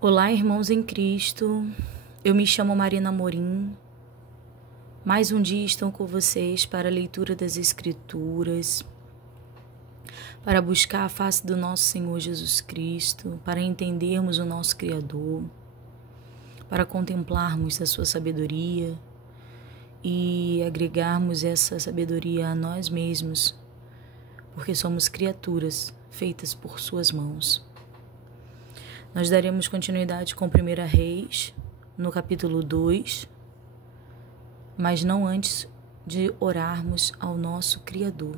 Olá, irmãos em Cristo. Eu me chamo Marina Amorim. Mais um dia estou com vocês para a leitura das Escrituras, para buscar a face do nosso Senhor Jesus Cristo, para entendermos o nosso Criador, para contemplarmos a sua sabedoria e agregarmos essa sabedoria a nós mesmos, porque somos criaturas feitas por suas mãos. Nós daremos continuidade com 1 Reis, no capítulo 2, mas não antes de orarmos ao nosso Criador.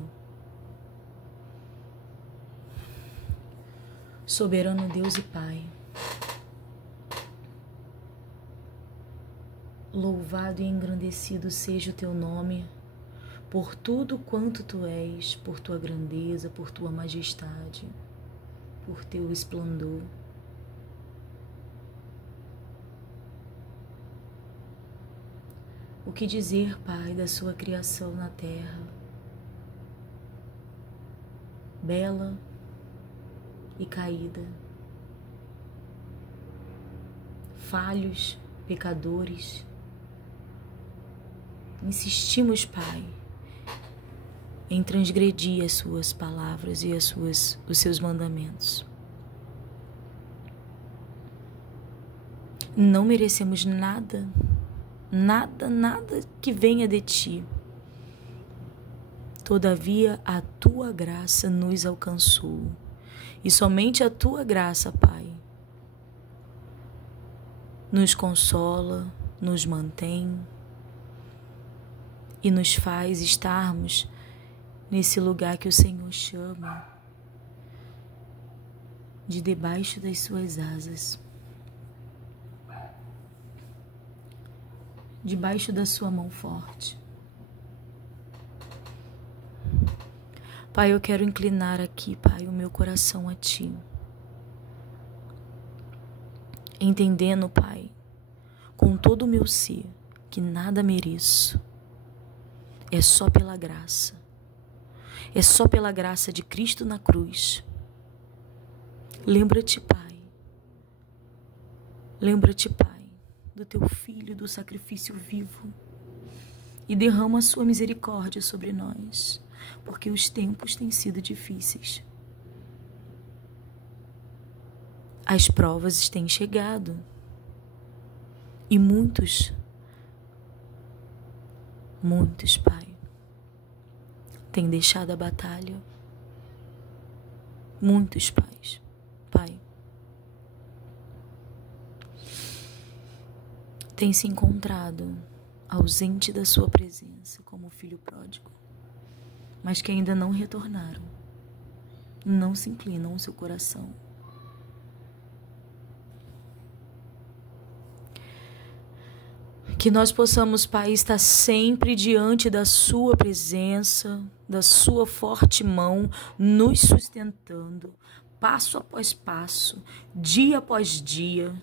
Soberano Deus e Pai, louvado e engrandecido seja o Teu nome, por tudo quanto Tu és, por Tua grandeza, por Tua majestade, por Teu esplendor. O que dizer, Pai, da sua criação na terra, bela e caída, falhos, pecadores. Insistimos, Pai, em transgredir as suas palavras e os seus mandamentos. Não merecemos nada que venha de Ti. Todavia, a Tua graça nos alcançou. E somente a Tua graça, Pai, nos consola, nos mantém e nos faz estarmos nesse lugar que o Senhor chama de debaixo das Suas asas, debaixo da Sua mão forte. Pai, eu quero inclinar aqui, Pai, o meu coração a Ti, entendendo, Pai, com todo o meu ser, que nada mereço. É só pela graça. É só pela graça de Cristo na cruz. Lembra-te, Pai. Lembra-te, Pai, do Teu Filho, do sacrifício vivo, e derrama a Sua misericórdia sobre nós, porque os tempos têm sido difíceis. As provas têm chegado e muitos, Pai, têm deixado a batalha. Muitos pais, Pai, têm se encontrado ausente da Sua presença como filho pródigo, mas que ainda não retornaram, não se inclinam o seu coração. Que nós possamos, Pai, estar sempre diante da Sua presença, da Sua forte mão, nos sustentando, passo após passo, dia após dia.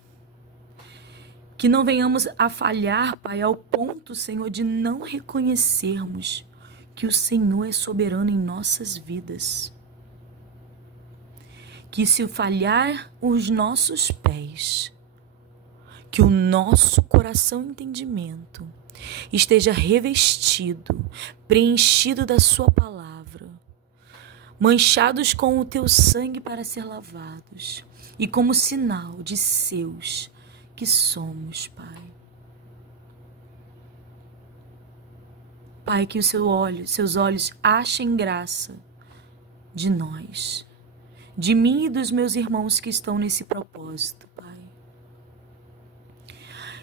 Que não venhamos a falhar, Pai, ao ponto, Senhor, de não reconhecermos que o Senhor é soberano em nossas vidas. Que se falhar os nossos pés, que o nosso coração e entendimento esteja revestido, preenchido da Sua palavra, manchados com o Teu sangue para ser lavados, e como sinal de seus que somos, Pai. Pai, que os seus olhos achem graça de nós, de mim e dos meus irmãos que estão nesse propósito, Pai.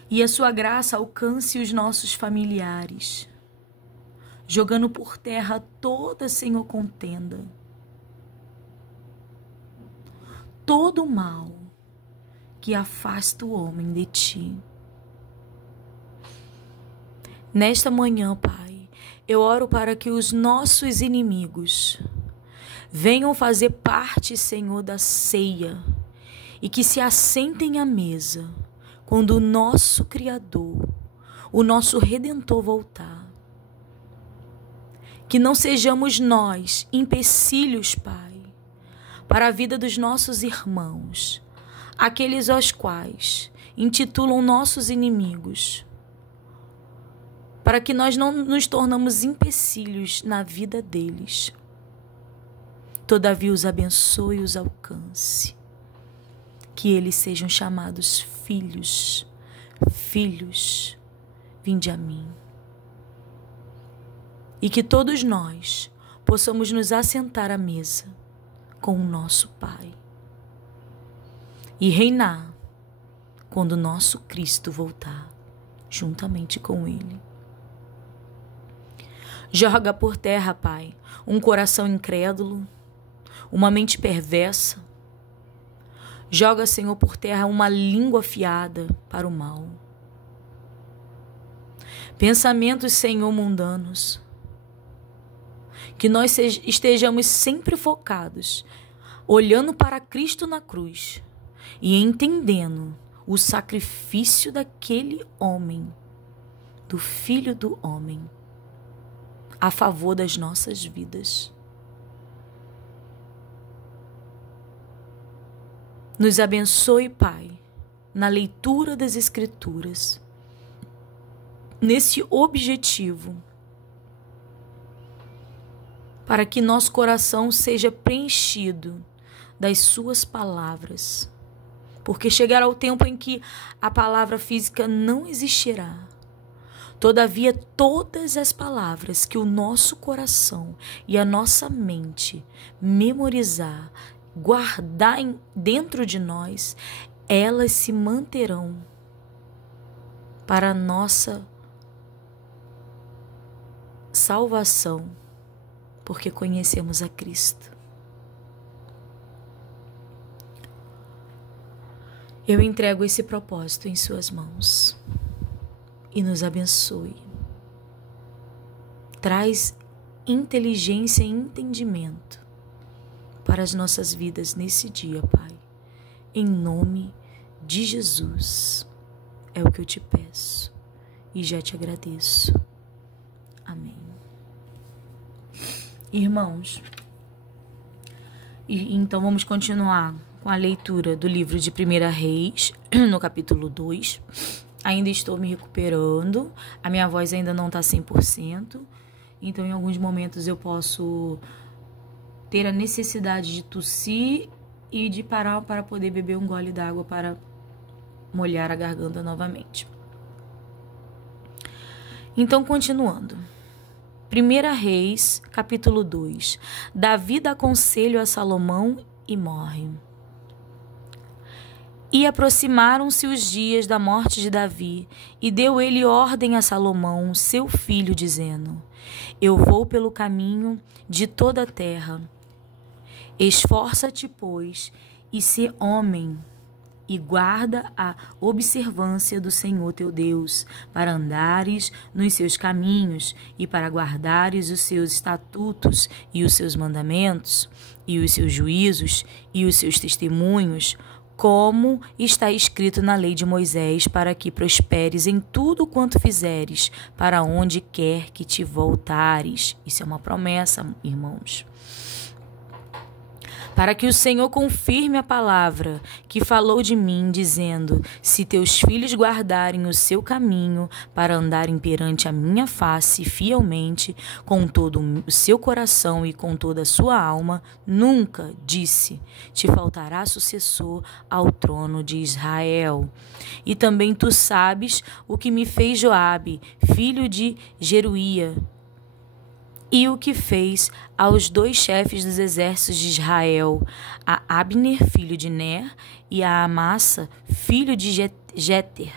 E a Sua graça alcance os nossos familiares, jogando por terra toda, Senhor, contenda, todo o mal que afasta o homem de Ti. Nesta manhã, Pai, eu oro para que os nossos inimigos venham fazer parte, Senhor, da ceia e que se assentem à mesa quando o nosso Criador, o nosso Redentor voltar. Que não sejamos nós empecilhos, Pai, para a vida dos nossos irmãos, aqueles aos quais intitulam nossos inimigos, para que nós não nos tornamos empecilhos na vida deles. Todavia os abençoe e os alcance, que eles sejam chamados filhos, filhos, vinde a mim. E que todos nós possamos nos assentar à mesa com o nosso Pai e reinar quando o nosso Cristo voltar, juntamente com Ele. Joga por terra, Pai, um coração incrédulo, uma mente perversa. Joga, Senhor, por terra uma língua afiada para o mal. Pensamentos, Senhor, mundanos. Que nós estejamos sempre focados, olhando para Cristo na cruz e entendendo o sacrifício daquele homem, do Filho do Homem, a favor das nossas vidas. Nos abençoe, Pai, na leitura das Escrituras, nesse objetivo, para que nosso coração seja preenchido das suas palavras, porque chegará o tempo em que a palavra física não existirá. Todavia, todas as palavras que o nosso coração e a nossa mente memorizar, guardar dentro de nós, elas se manterão para a nossa salvação, porque conhecemos a Cristo. Eu entrego esse propósito em suas mãos e nos abençoe. Traz inteligência e entendimento para as nossas vidas nesse dia, Pai. Em nome de Jesus, é o que eu te peço e já te agradeço. Amém. Irmãos, então vamos continuar com a leitura do livro de 1 Reis, no capítulo 2. Ainda estou me recuperando, a minha voz ainda não está 100%, então em alguns momentos eu posso ter a necessidade de tossir e de parar para poder beber um gole d'água para molhar a garganta novamente. Então, continuando. 1 Reis, capítulo 2. Davi dá conselho a Salomão e morre. E aproximaram-se os dias da morte de Davi, e deu ele ordem a Salomão, seu filho, dizendo: Eu vou pelo caminho de toda a terra. Esforça-te, pois, e sê homem, e guarda a observância do Senhor teu Deus, para andares nos seus caminhos, e para guardares os seus estatutos, e os seus mandamentos, e os seus juízos, e os seus testemunhos, como está escrito na lei de Moisés, para que prosperes em tudo quanto fizeres, para onde quer que te voltares. Isso é uma promessa, irmãos. Para que o Senhor confirme a palavra que falou de mim, dizendo: se teus filhos guardarem o seu caminho para andarem perante a minha face fielmente, com todo o seu coração e com toda a sua alma, nunca, disse, te faltará sucessor ao trono de Israel. E também tu sabes o que me fez Joabe, filho de Jeruía, e o que fez aos dois chefes dos exércitos de Israel, a Abner, filho de Ner, e a Amassa, filho de Jeter,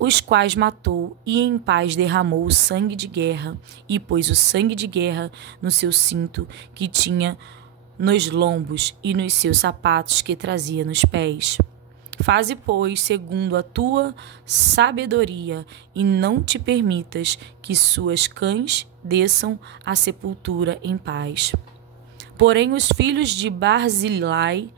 os quais matou e em paz derramou o sangue de guerra, e pôs o sangue de guerra no seu cinto que tinha nos lombos e nos seus sapatos que trazia nos pés. Faze, pois, segundo a tua sabedoria, e não te permitas que suas cães desçam à sepultura em paz. Porém, os filhos de Barzilai,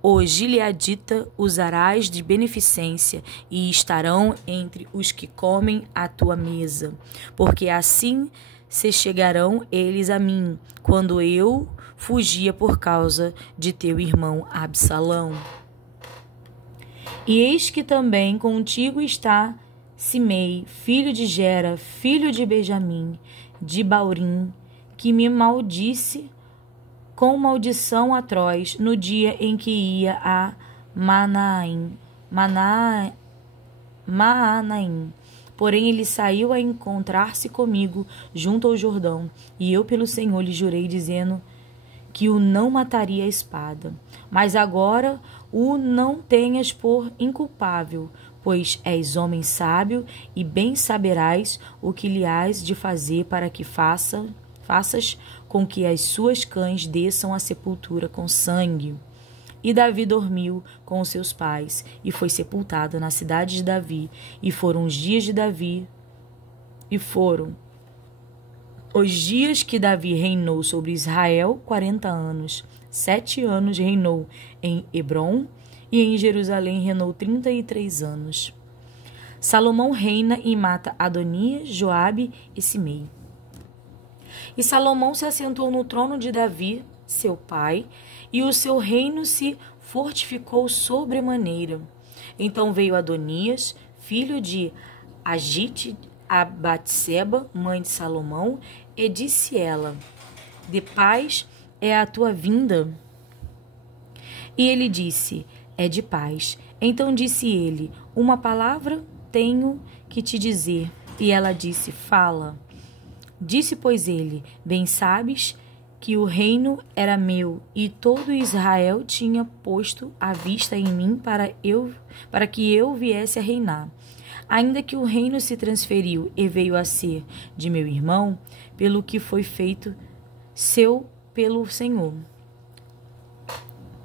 o gileadita, usarás de beneficência, e estarão entre os que comem à tua mesa, porque assim se chegarão eles a mim, quando eu fugia por causa de teu irmão Absalão. E eis que também contigo está Simei, filho de Gera, filho de Benjamim, de Baurim, que me maldisse com maldição atroz no dia em que ia a Maanaim. Porém ele saiu a encontrar-se comigo junto ao Jordão, e eu pelo Senhor lhe jurei, dizendo que o não mataria a espada. Mas agora o não tenhas por inculpável, pois és homem sábio e bem saberás o que lhe hás de fazer para que faças com que as suas cães desçam à sepultura com sangue. E Davi dormiu com os seus pais e foi sepultado na cidade de Davi. E foram os dias de Davi, os dias que Davi reinou sobre Israel, 40 anos. 7 anos reinou em Hebrom, e em Jerusalém reinou 33 anos. Salomão reina e mata Adonias, Joabe e Simei. E Salomão se assentou no trono de Davi, seu pai, e o seu reino se fortificou sobremaneira. Então veio Adonias, filho de Agite, a Batseba, mãe de Salomão, e disse ela: de paz é a tua vinda? E ele disse: é de paz. Então disse ele: uma palavra tenho que te dizer. E ela disse: fala. Disse, pois, ele: bem sabes que o reino era meu, e todo Israel tinha posto a vista em mim para que eu viesse a reinar. Ainda que o reino se transferiu e veio a ser de meu irmão, pelo que foi feito seu pelo Senhor.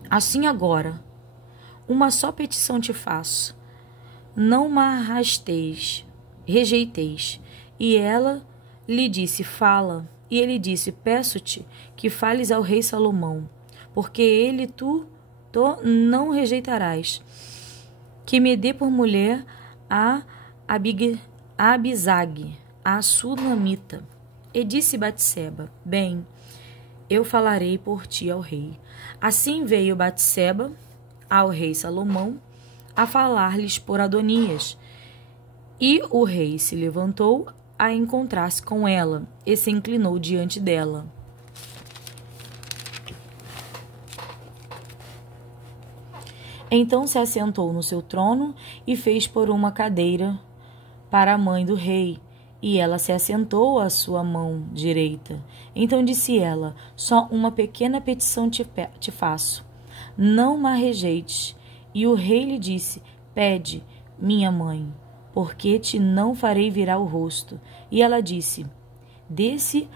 Assim agora, uma só petição te faço: não me rejeiteis. E ela lhe disse: fala. E ele disse: peço-te que fales ao rei Salomão, porque ele tu não rejeitarás, que me dê por mulher a Abisag, a Sulamita. E disse Batseba: bem, eu falarei por ti ao rei. Assim veio Batseba ao rei Salomão a falar-lhes por Adonias. E o rei se levantou a encontrar-se com ela e se inclinou diante dela. Então se assentou no seu trono e fez por uma cadeira para a mãe do rei, e ela se assentou à sua mão direita. Então disse ela: só uma pequena petição te faço, não me rejeites. E o rei lhe disse: pede, minha mãe, porque te não farei virar o rosto. E ela disse: desse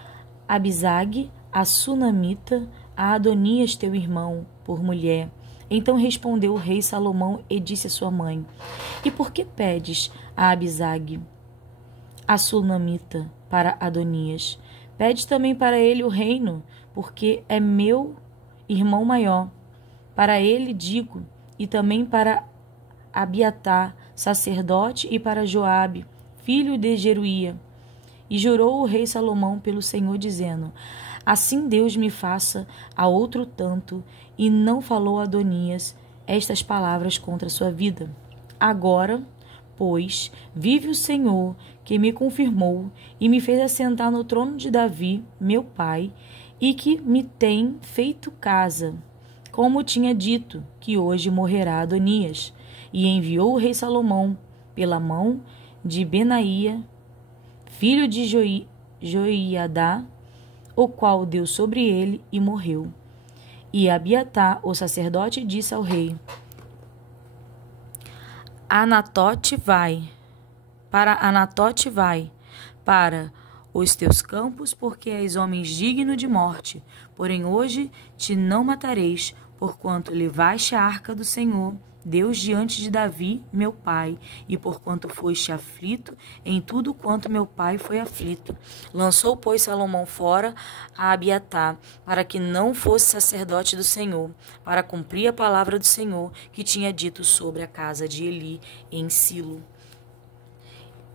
Abisag, a Sunamita, a Adonias teu irmão, por mulher. Então respondeu o rei Salomão e disse à sua mãe: e por que pedes a Abisag, a Sunamita, para Adonias? Pede também para ele o reino, porque é meu irmão maior. Para ele digo, e também para Abiatar, sacerdote, e para Joabe, filho de Jeruía. E jurou o rei Salomão pelo Senhor, dizendo: assim Deus me faça a outro tanto. E não falou Adonias estas palavras contra a sua vida. Agora, pois, vive o Senhor, que me confirmou e me fez assentar no trono de Davi, meu pai, e que me tem feito casa, como tinha dito, que hoje morrerá Adonias. E enviou o rei Salomão pela mão de Benaía, filho de Joiadá, o qual deu sobre ele e morreu. E Abiatar, o sacerdote, disse ao rei: Anatote vai, para os teus campos, porque és homem digno de morte. Porém hoje te não matareis, porquanto levaste a arca do Senhor, Deus, diante de Davi, meu pai, e porquanto foste aflito em tudo quanto meu pai foi aflito. Lançou, pois, Salomão fora a Abiatar, para que não fosse sacerdote do Senhor, para cumprir a palavra do Senhor, que tinha dito sobre a casa de Eli em Silo.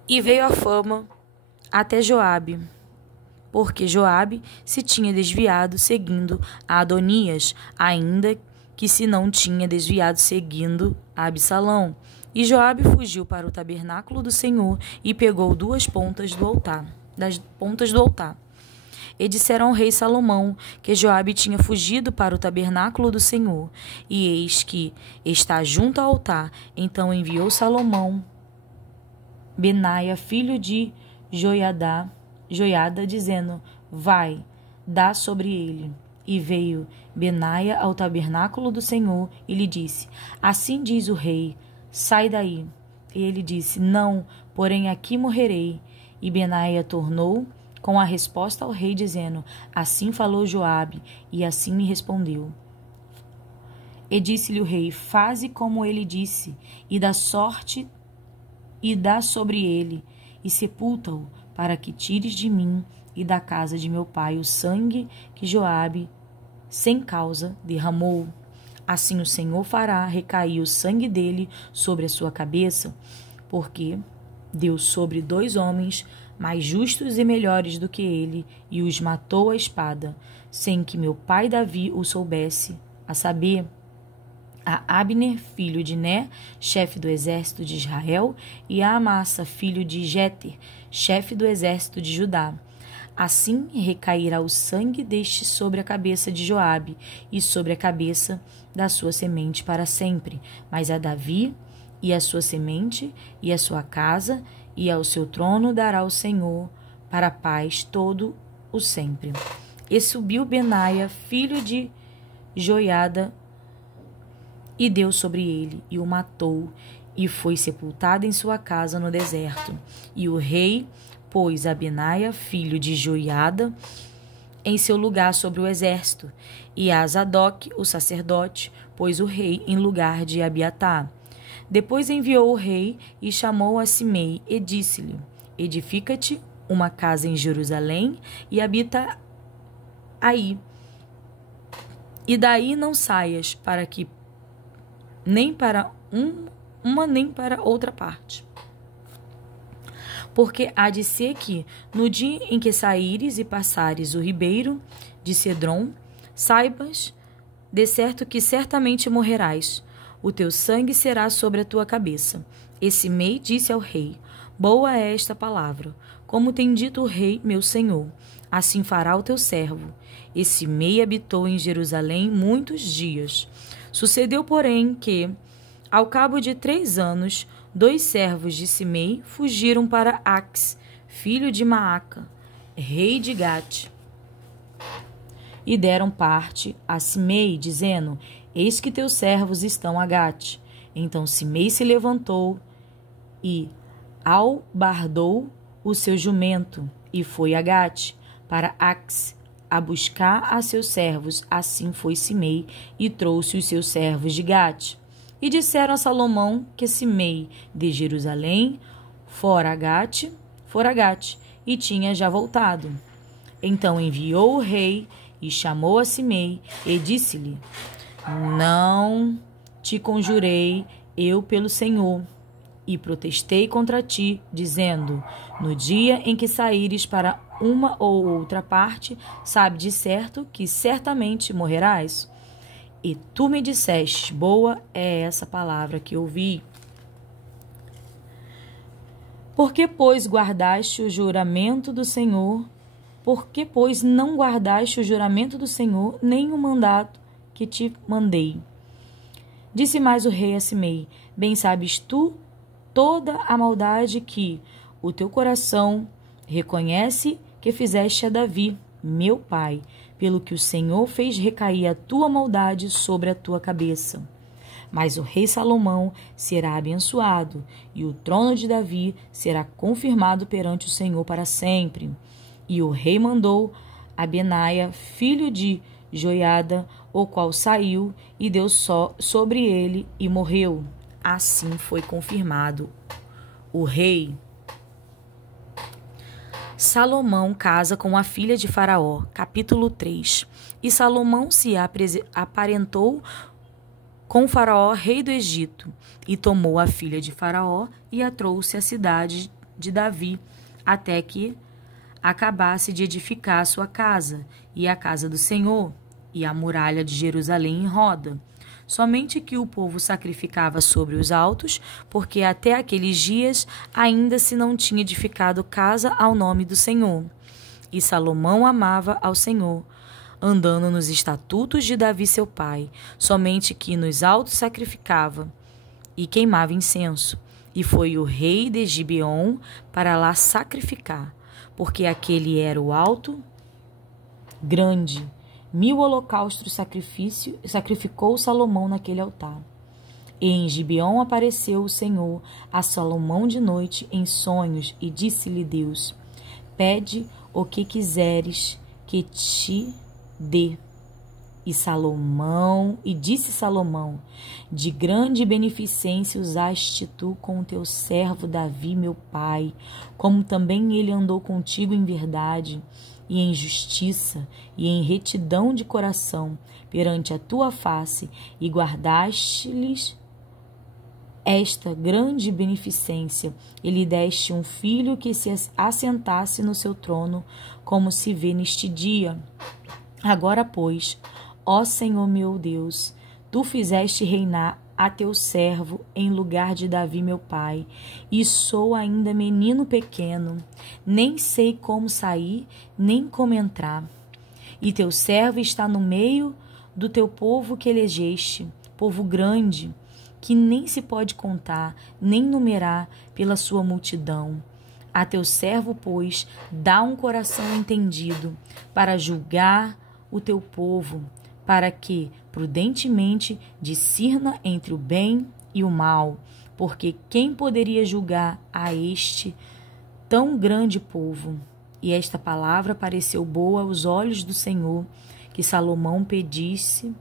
E veio a fama até Joabe, porque Joabe se tinha desviado seguindo a Adonias, ainda que se não tinha desviado seguindo a Absalão. E Joabe fugiu para o tabernáculo do Senhor e pegou das pontas do altar. E disseram ao rei Salomão que Joabe tinha fugido para o tabernáculo do Senhor, e eis que está junto ao altar. Então enviou Salomão Benaia, filho de Joiada, dizendo: vai, dá sobre ele. E veio Benaia ao tabernáculo do Senhor e lhe disse: assim diz o rei, sai daí. E ele disse: não, porém aqui morrerei. E Benaia tornou com a resposta ao rei, dizendo: assim falou Joabe, e assim me respondeu. E disse-lhe o rei: faze como ele disse, e dá sorte, e dá sobre ele, e sepulta-o, para que tires de mim e da casa de meu pai o sangue que Joabe sem causa derramou. Assim o Senhor fará recair o sangue dele sobre a sua cabeça, porque deu sobre 2 homens mais justos e melhores do que ele, e os matou à espada, sem que meu pai Davi o soubesse, a saber, a Abner, filho de Né, chefe do exército de Israel, e a Amassa, filho de Jeter, chefe do exército de Judá. Assim recairá o sangue deste sobre a cabeça de Joabe e sobre a cabeça da sua semente para sempre, mas a Davi e a sua semente e a sua casa e ao seu trono dará o Senhor para a paz todo o sempre. E subiu Benaia, filho de Joiada, e deu sobre ele, e o matou, e foi sepultado em sua casa no deserto. E o rei pôs a Benaia, filho de Joiada, em seu lugar sobre o exército, e a Zadok, o sacerdote, pôs o rei em lugar de Abiatar. Depois enviou o rei e chamou a Simei e disse-lhe: edifica-te uma casa em Jerusalém e habita aí. E daí não saias para que nem para uma nem para outra parte. Porque há de ser que, no dia em que saíres e passares o ribeiro de Cedron, saibas de certo que certamente morrerás. O teu sangue será sobre a tua cabeça. E Simei disse ao rei: boa é esta palavra, como tem dito o rei meu senhor, assim fará o teu servo. E Simei habitou em Jerusalém muitos dias. Sucedeu, porém, que, ao cabo de 3 anos, 2 servos de Simei fugiram para Ax, filho de Maaca, rei de Gate, e deram parte a Simei, dizendo: eis que teus servos estão a Gate. Então Simei se levantou e albardou o seu jumento e foi a Gate, para Ax, a buscar a seus servos. Assim foi Simei e trouxe os seus servos de Gate. E disseram a Salomão que Simei de Jerusalém fora a Gate, e tinha já voltado. Então enviou o rei e chamou a Simei e disse-lhe: não te conjurei eu pelo Senhor, e protestei contra ti, dizendo: no dia em que saíres para uma ou outra parte, sabe de certo que certamente morrerás. E tu me disseste: boa é essa palavra que ouvi. Por que, pois, guardaste o juramento do Senhor? Por que, pois, não guardaste o juramento do Senhor, nem o mandato que te mandei? Disse mais o rei a Simei: bem sabes tu toda a maldade que o teu coração reconhece que fizeste a Davi, meu pai, pelo que o Senhor fez recair a tua maldade sobre a tua cabeça. Mas o rei Salomão será abençoado, e o trono de Davi será confirmado perante o Senhor para sempre. E o rei mandou a Benaia, filho de Joiada, o qual saiu e deu sobre ele e morreu. Assim foi confirmado o rei. Salomão casa com a filha de Faraó, capítulo 3. E Salomão se aparentou com Faraó, rei do Egito, e tomou a filha de Faraó e a trouxe à cidade de Davi, até que acabasse de edificar a sua casa, e a casa do Senhor, e a muralha de Jerusalém em roda. somente que o povo sacrificava sobre os altos, porque até aqueles dias ainda se não tinha edificado casa ao nome do Senhor. E Salomão amava ao Senhor, andando nos estatutos de Davi seu pai, somente que nos altos sacrificava e queimava incenso. E foi o rei de Gibeon para lá sacrificar, porque aquele era o alto grande. 1000 holocaustos sacrificou Salomão naquele altar. E em Gibeon apareceu o Senhor a Salomão de noite em sonhos, e disse-lhe Deus: pede o que quiseres que te dê. E disse Salomão: de grande beneficência usaste tu com teu servo Davi, meu pai, como também ele andou contigo em verdade, e em justiça, e em retidão de coração, perante a tua face, e guardaste-lhes esta grande beneficência, e lhe deste um filho que se assentasse no seu trono, como se vê neste dia. Agora, pois, ó Senhor meu Deus, tu fizeste reinar a teu servo em lugar de Davi meu pai, e sou ainda menino pequeno, nem sei como sair, nem como entrar. E teu servo está no meio do teu povo que elegeste, povo grande, que nem se pode contar, nem numerar pela sua multidão. A teu servo, pois, dá um coração entendido para julgar o teu povo, para que prudentemente discirna entre o bem e o mal, porque quem poderia julgar a este tão grande povo? E esta palavra pareceu boa aos olhos do Senhor, que Salomão pedisse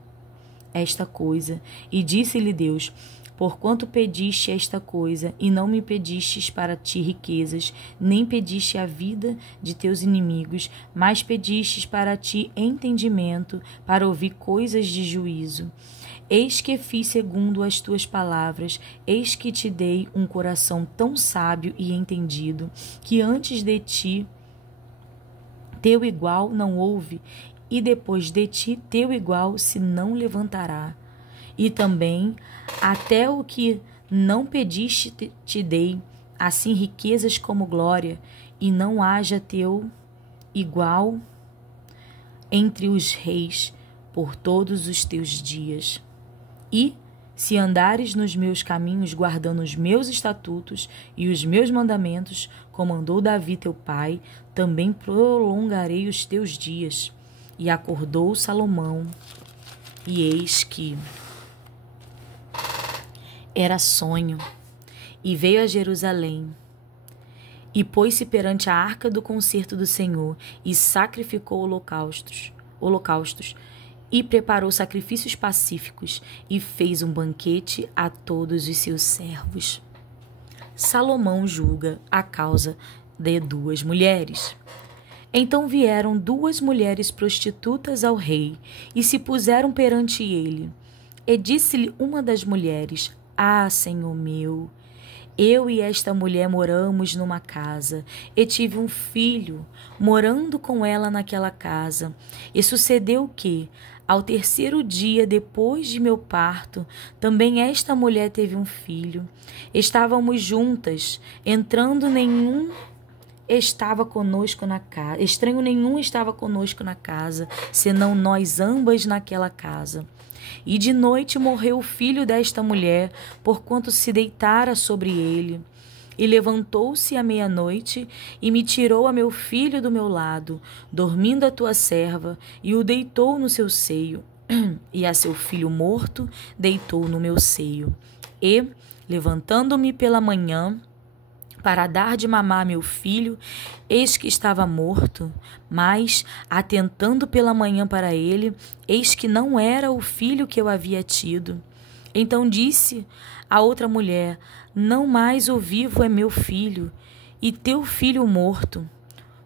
esta coisa. E disse-lhe Deus: porquanto pediste esta coisa, e não me pedistes para ti riquezas, nem pediste a vida de teus inimigos, mas pedistes para ti entendimento, para ouvir coisas de juízo. Eis que fiz segundo as tuas palavras, eis que te dei um coração tão sábio e entendido, que antes de ti teu igual não houve, e depois de ti teu igual se não levantará. E também até o que não pediste te dei, assim riquezas como glória, e não haja teu igual entre os reis por todos os teus dias. E, se andares nos meus caminhos, guardando os meus estatutos e os meus mandamentos, como andou Davi teu pai, também prolongarei os teus dias. E acordou Salomão, e eis que era sonho, e veio a Jerusalém, e pôs-se perante a arca do concerto do Senhor, e sacrificou holocaustos, e preparou sacrifícios pacíficos, e fez um banquete a todos os seus servos. Salomão julga a causa de 2 mulheres. Então vieram 2 mulheres prostitutas ao rei, e se puseram perante ele. E disse-lhe uma das mulheres: ah, Senhor meu, eu e esta mulher moramos numa casa, e tive um filho, morando com ela naquela casa. E sucedeu que, ao 3º dia depois de meu parto, também esta mulher teve um filho. Estávamos juntas, entrando nenhum estava conosco na casa, estranho nenhum estava conosco na casa, senão nós ambas naquela casa. E de noite morreu o filho desta mulher, porquanto se deitara sobre ele. E levantou-se à meia-noite, e me tirou a meu filho do meu lado, dormindo a tua serva, e o deitou no seu seio, e a seu filho morto deitou no meu seio. E, levantando-me pela manhã, para dar de mamar meu filho, eis que estava morto, mas, atentando pela manhã para ele, eis que não era o filho que eu havia tido. Então disse a outra mulher: não mais o vivo é meu filho, e teu filho morto.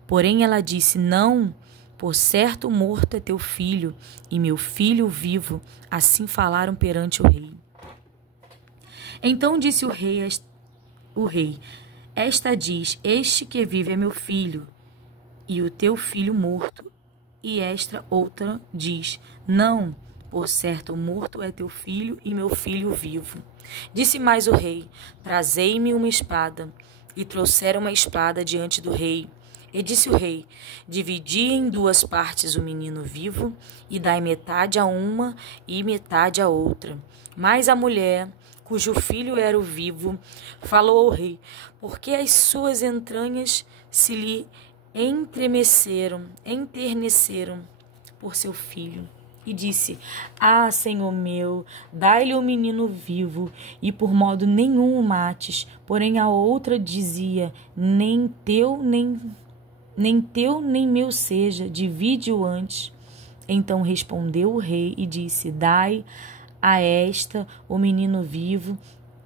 Porém ela disse: não, por certo morto é teu filho, e meu filho vivo. Assim falaram perante o rei. Então disse o rei: esta diz: este que vive é meu filho, e o teu filho morto. E esta outra diz: não, por certo morto é teu filho e meu filho vivo. Disse mais o rei: trazei-me uma espada. E trouxeram uma espada diante do rei. E disse o rei: dividi em duas partes o menino vivo, e dai metade a uma e metade a outra. Mas a mulher, cujo filho era o vivo, falou ao rei: porque as suas entranhas se lhe enterneceram por seu filho. E disse: ah, Senhor meu, dai-lhe o menino vivo, e por modo nenhum o mates. Porém a outra dizia: nem teu, nem meu seja, divide-o antes. Então respondeu o rei e disse: dai a esta o menino vivo,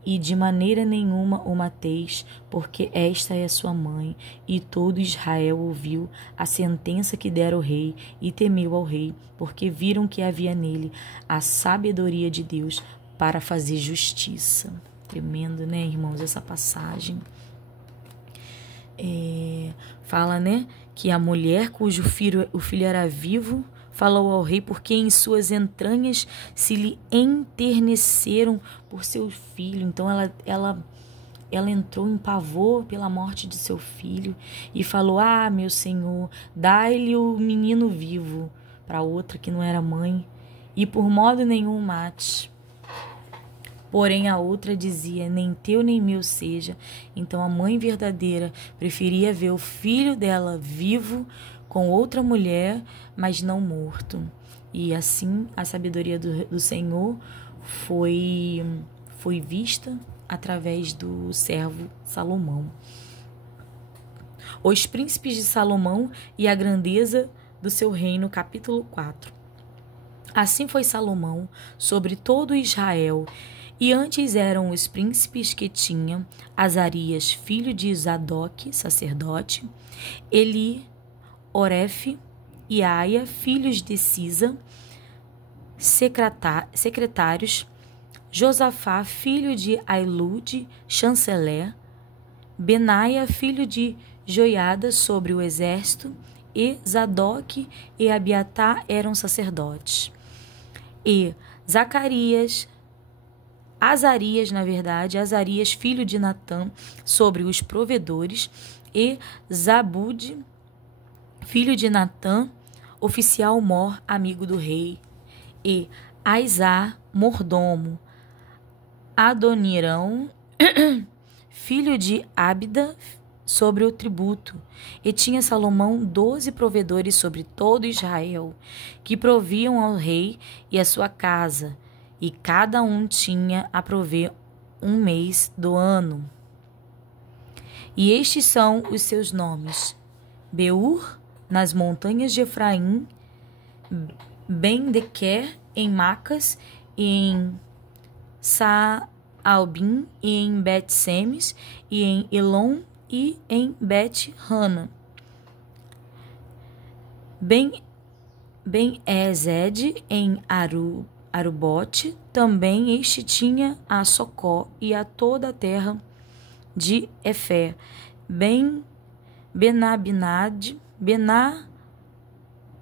e de maneira nenhuma o mateis, porque esta é sua mãe. E todo Israel ouviu a sentença que dera o rei, e temeu ao rei, porque viram que havia nele a sabedoria de Deus para fazer justiça. Tremendo, né, irmãos, essa passagem. Fala, né, que a mulher cujo o filho era vivo falou ao rei porque em suas entranhas se lhe enterneceram por seu filho. Então ela entrou em pavor pela morte de seu filho e falou: ah, meu senhor, dai-lhe o menino vivo, para outra que não era mãe, e por modo nenhum mate. Porém a outra dizia: nem teu nem meu seja. Então a mãe verdadeira preferia ver o filho dela vivo com outra mulher, mas não morto. E assim a sabedoria do Senhor foi vista através do servo Salomão. Os príncipes de Salomão e a grandeza do seu reino, capítulo 4. Assim foi Salomão sobre todo Israel. E antes eram os príncipes que tinham Azarias, filho de Zadoque, sacerdote, Eli, Orefe e Aia, filhos de Cisa, secretários, Josafá, filho de Ailude, chanceler, Benaia, filho de Joiada, sobre o exército, e Zadoque e Abiatá eram sacerdotes. E Azarias, filho de Natã, sobre os provedores, e Zabude, filho de Natã, oficial mor, amigo do rei, e Aizá, mordomo, Adonirão, filho de Ábida, sobre o tributo. E tinha Salomão 12 provedores sobre todo Israel, que proviam ao rei e à sua casa, e cada um tinha a prover um mês do ano. E estes são os seus nomes: Beur, nas montanhas de Efraim, Ben-dequer, em Macas, e em Saalbim, e em Bet-Semes, e em Elon, e em Bet-Hana. Ben-Ezed, em Arubote, também este tinha a Socó e a toda a terra de Efé.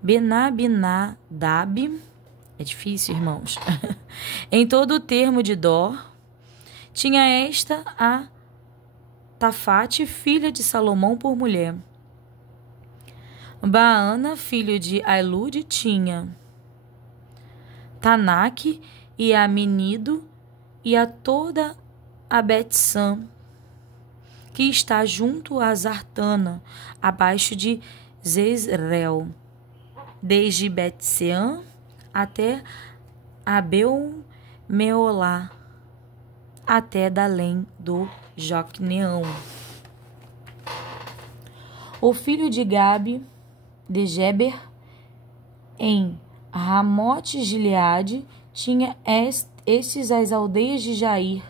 Benabinadab, é difícil, irmãos, em todo o termo de Dor, tinha esta a Tafate, filha de Salomão, por mulher. Baana, filho de Ailude, tinha Tanak e a Menido e a toda a Betsã, que está junto a Zartana, abaixo de Zezreel, desde Betseã até Abel-Meolá, até Dalém do Joquneão. O filho de Gabe, de Geber, em Ramote-Gileade, tinha estes as aldeias de Jair,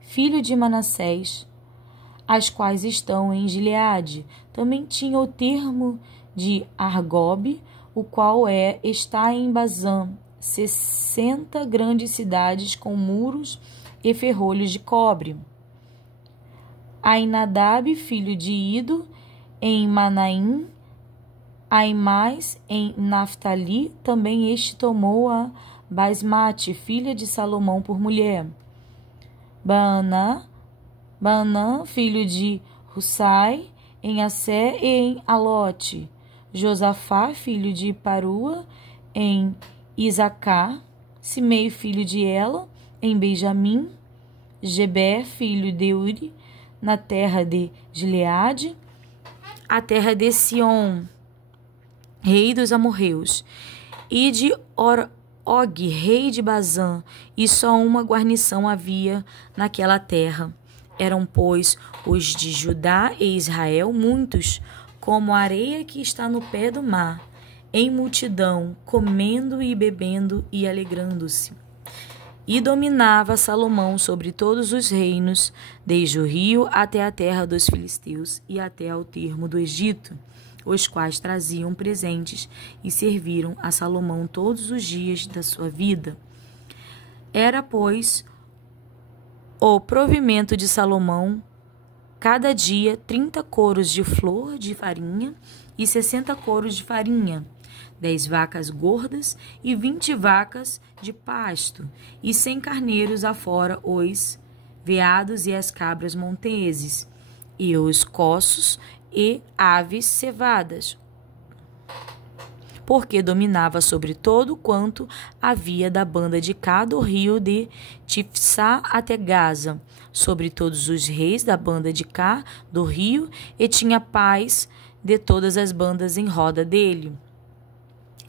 filho de Manassés, as quais estão em Gileade. Também tinha o termo de Argobe, o qual está em Bazã, 60 grandes cidades com muros e ferrolhos de cobre. Ainadab, filho de Ido, em Manaim, Aimais, em Naftali, também este tomou a Basmate, filha de Salomão, por mulher. Baanã, filho de Husai, em Assé e em Alote. Josafá, filho de Parua, em Isacar. Simei, filho de Ela, em Benjamim. Geber, filho de Uri, na terra de Gileade. A terra de Sion, rei dos amorreus. E de Og, rei de Bazã, e só uma guarnição havia naquela terra. Eram, pois, os de Judá e Israel muitos, como a areia que está no pé do mar, em multidão, comendo e bebendo e alegrando-se. E dominava Salomão sobre todos os reinos, desde o rio até a terra dos filisteus e até ao termo do Egito, os quais traziam presentes e serviram a Salomão todos os dias da sua vida. Era, pois, o provimento de Salomão, cada dia 30 coros de flor de farinha e 60 coros de farinha, 10 vacas gordas e 20 vacas de pasto, e 100 carneiros afora os veados e as cabras monteses, e os coços e aves cevadas, porque dominava sobre todo quanto havia da banda de cá do rio de Tifsá até Gaza, sobre todos os reis da banda de cá do rio, e tinha paz de todas as bandas em roda dele.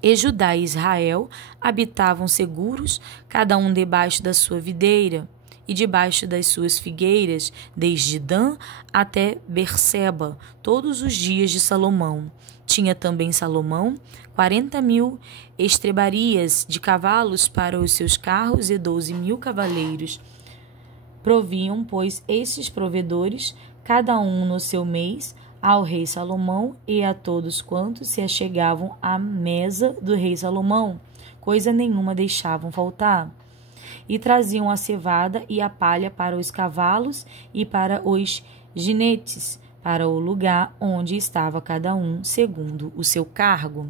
E Judá e Israel habitavam seguros, cada um debaixo da sua videira e debaixo das suas figueiras, desde Dan até Berseba, todos os dias de Salomão. Tinha também Salomão 40.000 estrebarias de cavalos para os seus carros e 12.000 cavaleiros. Proviam, pois, estes provedores, cada um no seu mês, ao rei Salomão e a todos quantos se achegavam à mesa do rei Salomão, coisa nenhuma deixavam faltar. E traziam a cevada e a palha para os cavalos e para os ginetes, para o lugar onde estava cada um, segundo o seu cargo.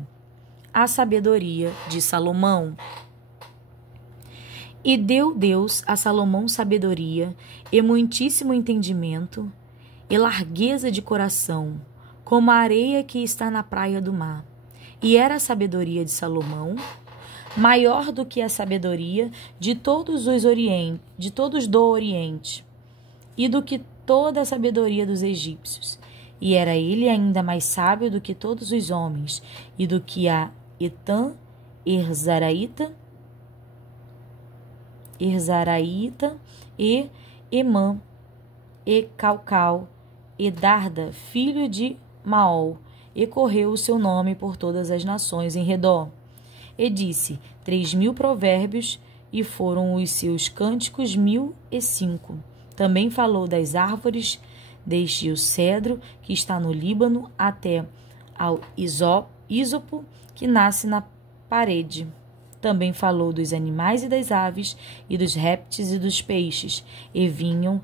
A sabedoria de Salomão. E deu Deus a Salomão sabedoria e muitíssimo entendimento, e largueza de coração, como a areia que está na praia do mar. E era a sabedoria de Salomão maior do que a sabedoria de todos do Oriente, e do que toda a sabedoria dos egípcios. E era ele ainda mais sábio do que todos os homens, e do que a Etã, Erzaraíta e Emã, e Calcal, e Darda, filho de Maol, e correu o seu nome por todas as nações em redor. E disse 3.000 provérbios, e foram os seus cânticos 1.005. Também falou das árvores, desde o cedro, que está no Líbano, até ao ísopo, que nasce na parede. Também falou dos animais e das aves, e dos répteis e dos peixes, e vinham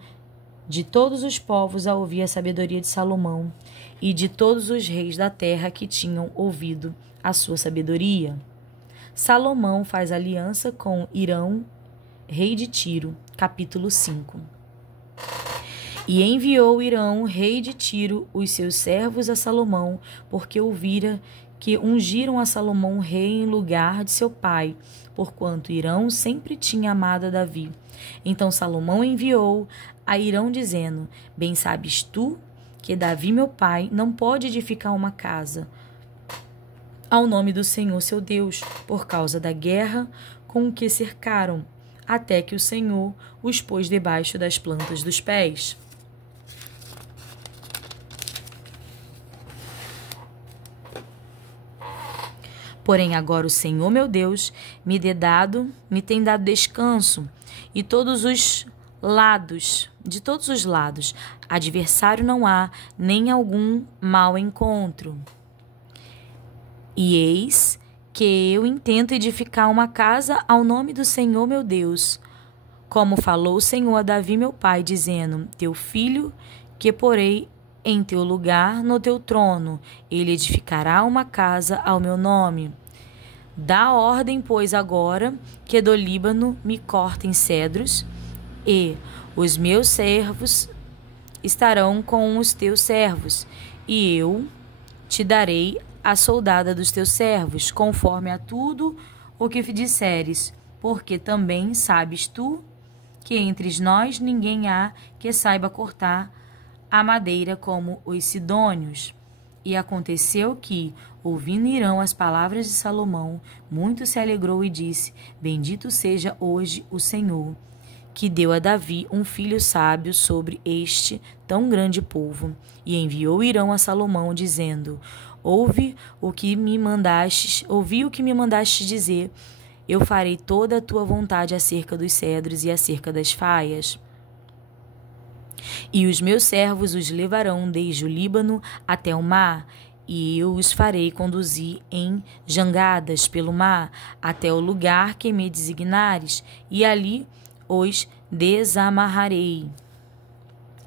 de todos os povos a ouvir a sabedoria de Salomão, e de todos os reis da terra que tinham ouvido a sua sabedoria. Salomão faz aliança com Irão, rei de Tiro. Capítulo 5. E enviou Irão, rei de Tiro, os seus servos a Salomão, porque ouvira que ungiram a Salomão rei em lugar de seu pai, porquanto Irão sempre tinha amado a Davi. Então Salomão enviou a Irão, dizendo: Bem sabes tu que Davi, meu pai, não pode edificar uma casa ao nome do Senhor seu Deus, por causa da guerra com que cercaram, até que o Senhor os pôs debaixo das plantas dos pés. Porém agora o Senhor meu Deus me tem dado descanso, e de todos os lados, adversário não há, nem algum mau encontro. E eis que eu intento edificar uma casa ao nome do Senhor meu Deus, como falou o Senhor a Davi meu pai, dizendo: Teu filho, que porei em teu lugar no teu trono, ele edificará uma casa ao meu nome. Dá ordem, pois, agora que do Líbano me cortem cedros, e os meus servos estarão com os teus servos, e eu te darei a soldada dos teus servos, conforme a tudo o que disseres, porque também sabes tu que entre nós ninguém há que saiba cortar a madeira como os sidônios. E aconteceu que, ouvindo Hirão as palavras de Salomão, muito se alegrou e disse: Bendito seja hoje o Senhor, que deu a Davi um filho sábio sobre este tão grande povo. E enviou Hirão a Salomão, dizendo: ouvi o que me mandastes dizer. Eu farei toda a tua vontade acerca dos cedros e acerca das faias. E os meus servos os levarão desde o Líbano até o mar, e eu os farei conduzir em jangadas pelo mar, até o lugar que me designares, e ali os desamarrarei.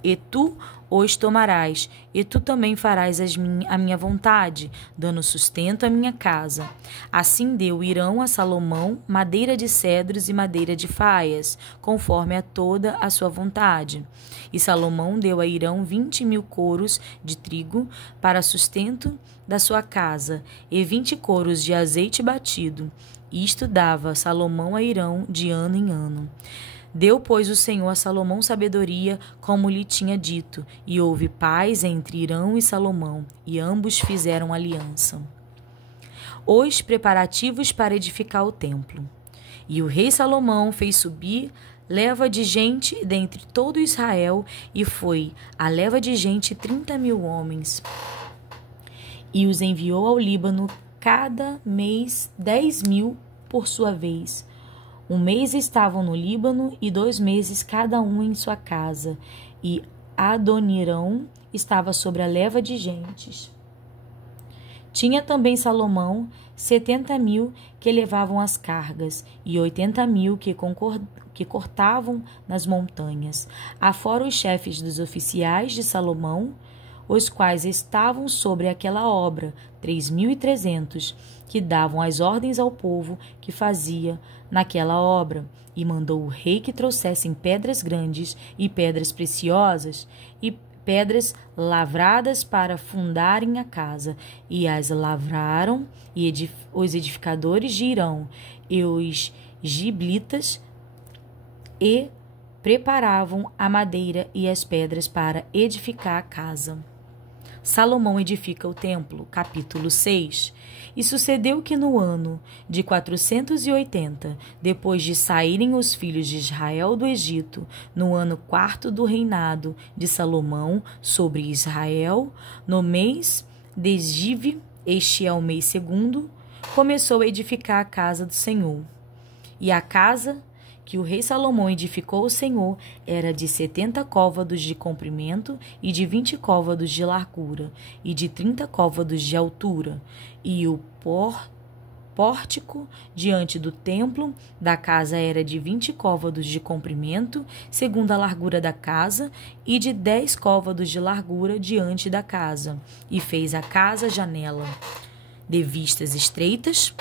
E tu os tomarás, e tu também farás a minha vontade, dando sustento à minha casa. Assim deu Hirão a Salomão madeira de cedros e madeira de faias, conforme a toda a sua vontade. E Salomão deu a Hirão 20.000 coros de trigo para sustento da sua casa, e 20 coros de azeite batido. Isto dava Salomão a Hirão de ano em ano. Deu, pois, o Senhor a Salomão sabedoria, como lhe tinha dito, e houve paz entre Hirão e Salomão, e ambos fizeram aliança. Os preparativos para edificar o templo. E o rei Salomão fez subir leva de gente dentre todo Israel, e foi a leva de gente 30.000 homens. E os enviou ao Líbano cada mês 10.000 por sua vez. Um mês estavam no Líbano e 2 meses cada um em sua casa. E Adonirão estava sobre a leva de gentes. Tinha também Salomão 70.000 que levavam as cargas e 80.000 que cortavam nas montanhas, afora os chefes dos oficiais de Salomão, os quais estavam sobre aquela obra, 3.300, que davam as ordens ao povo que fazia naquela obra. E mandou o rei que trouxessem pedras grandes e pedras preciosas e pedras lavradas para fundarem a casa. E as lavraram, e os edificadores de Hirão e os giblitas, e preparavam a madeira e as pedras para edificar a casa. Salomão edifica o templo, capítulo 6. E sucedeu que no ano de 480, depois de saírem os filhos de Israel do Egito, no ano 4º do reinado de Salomão sobre Israel, no mês de Ziv, este é o mês 2º, começou a edificar a casa do Senhor. E a casa que o rei Salomão edificou ao Senhor era de 70 côvados de comprimento e de 20 côvados de largura e de 30 côvados de altura. E o pórtico diante do templo da casa era de 20 côvados de comprimento, segundo a largura da casa, e de 10 côvados de largura diante da casa. E fez a casa janela de vistas estreitas.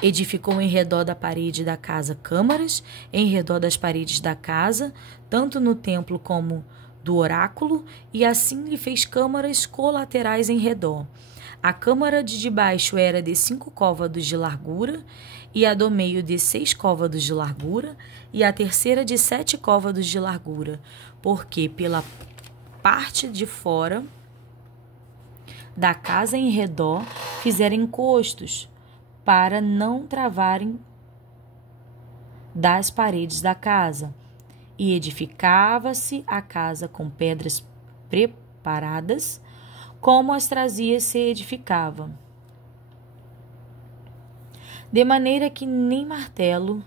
Edificou em redor da parede da casa câmaras, em redor das paredes da casa, tanto no templo como do oráculo, e assim lhe fez câmaras colaterais em redor. A câmara de debaixo era de 5 côvados de largura, e a do meio de 6 côvados de largura, e a terceira de 7 côvados de largura, porque pela parte de fora da casa em redor fizeram encostos, para não travarem das paredes da casa. E edificava-se a casa com pedras preparadas, como as trazia se edificava. De maneira que nem martelo,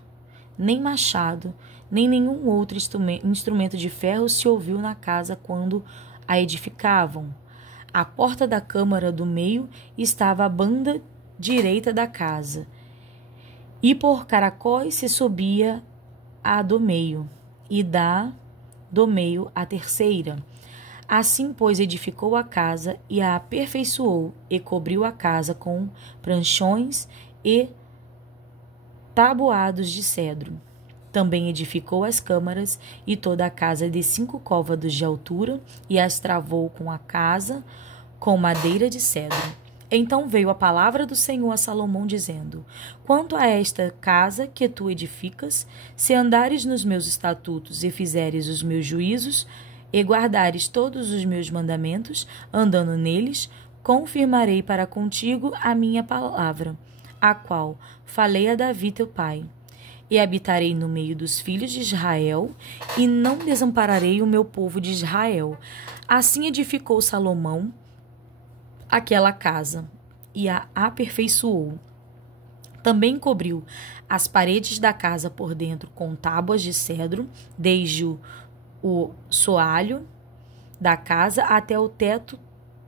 nem machado, nem nenhum outro instrumento de ferro se ouviu na casa quando a edificavam. À porta da câmara do meio estava a banda direita da casa, e por caracóis se subia a do meio, e do meio a terceira. Assim, pois, edificou a casa e a aperfeiçoou, e cobriu a casa com pranchões e tabuados de cedro. Também edificou as câmaras e toda a casa de 5 côvados de altura e as travou com a casa com madeira de cedro. Então veio a palavra do Senhor a Salomão, dizendo: Quanto a esta casa que tu edificas, se andares nos meus estatutos e fizeres os meus juízos, e guardares todos os meus mandamentos, andando neles, confirmarei para contigo a minha palavra, a qual falei a Davi teu pai. E habitarei no meio dos filhos de Israel, e não desampararei o meu povo de Israel. Assim edificou Salomão aquela casa, e a aperfeiçoou. Também cobriu as paredes da casa por dentro com tábuas de cedro, desde o soalho da casa até o teto,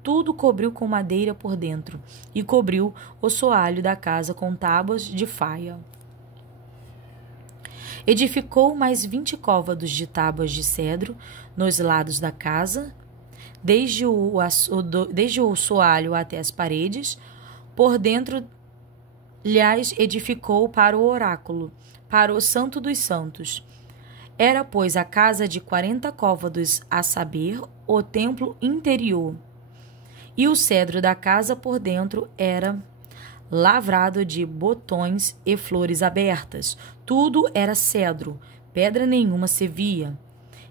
tudo cobriu com madeira por dentro, e cobriu o soalho da casa com tábuas de faia. Edificou mais 20 côvados de tábuas de cedro nos lados da casa, desde o soalho até as paredes. Por dentro, lhes edificou para o oráculo, para o Santo dos Santos. Era, pois, a casa de 40 côvados, a saber, o templo interior. E o cedro da casa por dentro era lavrado de botões e flores abertas. Tudo era cedro, pedra nenhuma se via.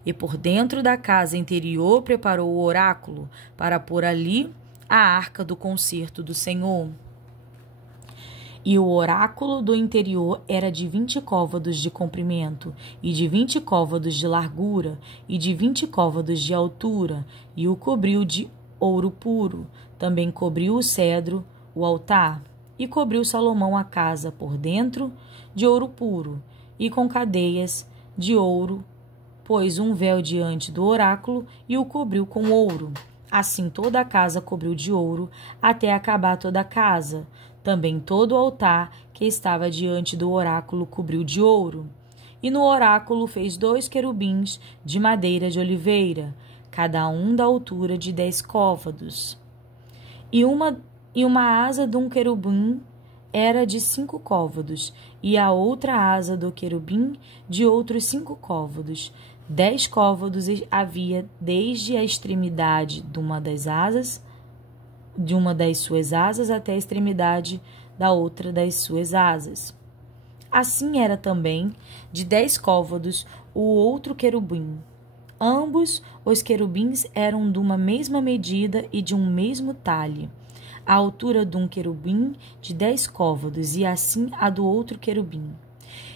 E por dentro da casa interior preparou o oráculo, para pôr ali a arca do concerto do Senhor. E o oráculo do interior era de 20 côvados de comprimento, e de 20 côvados de largura, e de 20 côvados de altura, e o cobriu de ouro puro. Também cobriu o cedro, o altar. E cobriu Salomão a casa por dentro de ouro puro, e com cadeias de ouro, pôs um véu diante do oráculo e o cobriu com ouro. Assim toda a casa cobriu de ouro, até acabar toda a casa. Também todo o altar que estava diante do oráculo cobriu de ouro. E no oráculo fez 2 querubins de madeira de oliveira, cada um da altura de 10 côvados. E uma asa de um querubim era de 5 côvados, e a outra asa do querubim de outros 5 côvados. 10 côvados havia desde a extremidade de uma das suas asas até a extremidade da outra das suas asas. Assim era também de 10 côvados o outro querubim. Ambos os querubins eram de uma mesma medida e de um mesmo talhe. A altura de um querubim de 10 côvados, e assim a do outro querubim.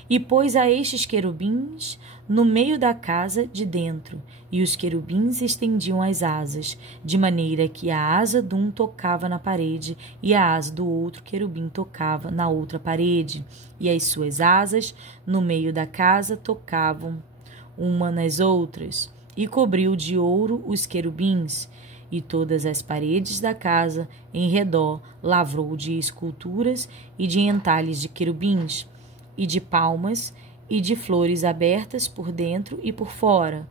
E pôs a estes querubins no meio da casa de dentro, e os querubins estendiam as asas, de maneira que a asa de um tocava na parede, e a asa do outro querubim tocava na outra parede, e as suas asas no meio da casa tocavam uma nas outras, e cobriu de ouro os querubins. E todas as paredes da casa em redor lavrou de esculturas e de entalhes de querubins, e de palmas, e de flores abertas por dentro e por fora.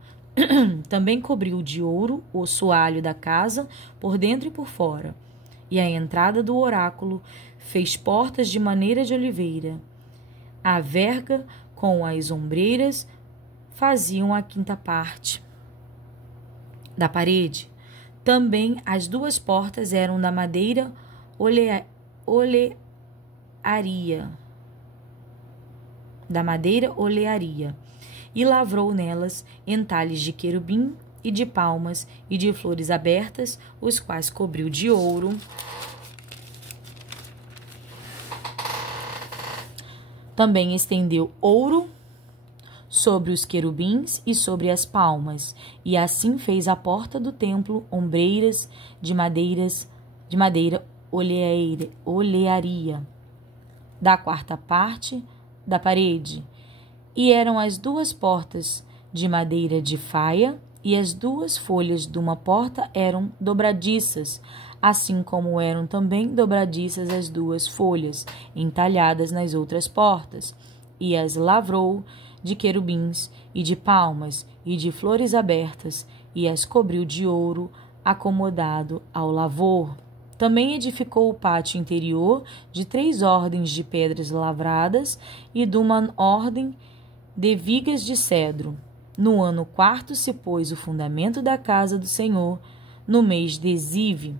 Também cobriu de ouro o soalho da casa, por dentro e por fora. E a entrada do oráculo fez portas de maneira de oliveira. A verga com as ombreiras faziam a 5ª parte da parede. Também as 2 portas eram da madeira olearia, e lavrou nelas entalhes de querubim e de palmas e de flores abertas, os quais cobriu de ouro. Também estendeu ouro sobre os querubins e sobre as palmas, e assim fez a porta do templo ombreiras de madeira olearia, da 4ª parte da parede. E eram as 2 portas de madeira de faia, e as 2 folhas de uma porta eram dobradiças, assim como eram também dobradiças as 2 folhas entalhadas nas outras portas, e as lavrou de querubins e de palmas e de flores abertas, e as cobriu de ouro acomodado ao lavor. Também edificou o pátio interior de 3 ordens de pedras lavradas e de uma ordem de vigas de cedro. No ano 4º se pôs o fundamento da casa do Senhor, no mês de Zive,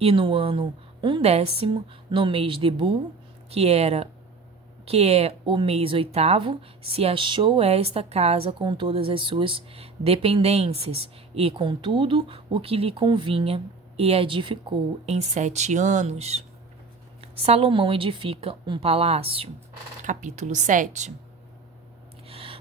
e no ano 11º, no mês de Bul, que é o mês 8º, se achou esta casa com todas as suas dependências e com tudo o que lhe convinha, e a edificou em 7 anos. Salomão edifica um palácio. Capítulo 7.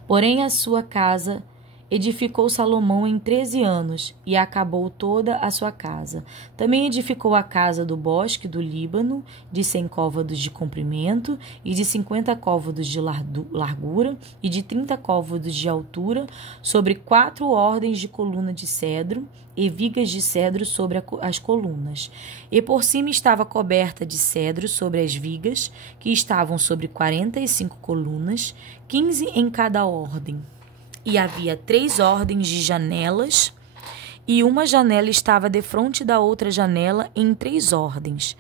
Porém, a sua casa edificou Salomão em 13 anos, e acabou toda a sua casa. Também edificou a casa do bosque do Líbano, de 100 côvados de comprimento, e de 50 côvados de largura, e de 30 côvados de altura, sobre 4 ordens de coluna de cedro, e vigas de cedro sobre as colunas. E por cima estava coberta de cedro sobre as vigas, que estavam sobre 45 colunas, 15 em cada ordem. E havia 3 ordens de janelas, e uma janela estava defronte da outra janela em 3 ordens.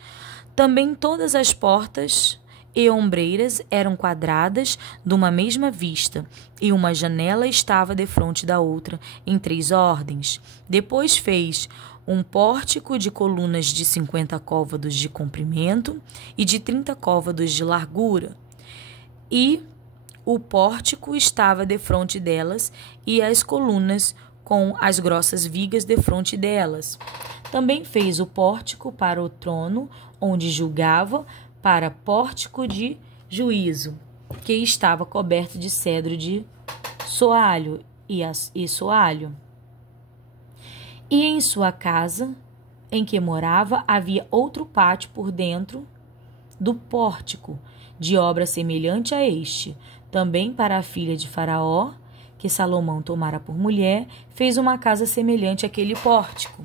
Também todas as portas e ombreiras eram quadradas de uma mesma vista, e uma janela estava defronte da outra em 3 ordens. Depois fez um pórtico de colunas de 50 côvados de comprimento e de 30 côvados de largura, e o pórtico estava defronte delas, e as colunas com as grossas vigas defronte delas. Também fez o pórtico para o trono, onde julgava, para pórtico de juízo, que estava coberto de cedro de soalho e soalho. E em sua casa, em que morava, havia outro pátio por dentro do pórtico, de obra semelhante a este. Também para a filha de Faraó, que Salomão tomara por mulher, fez uma casa semelhante àquele pórtico.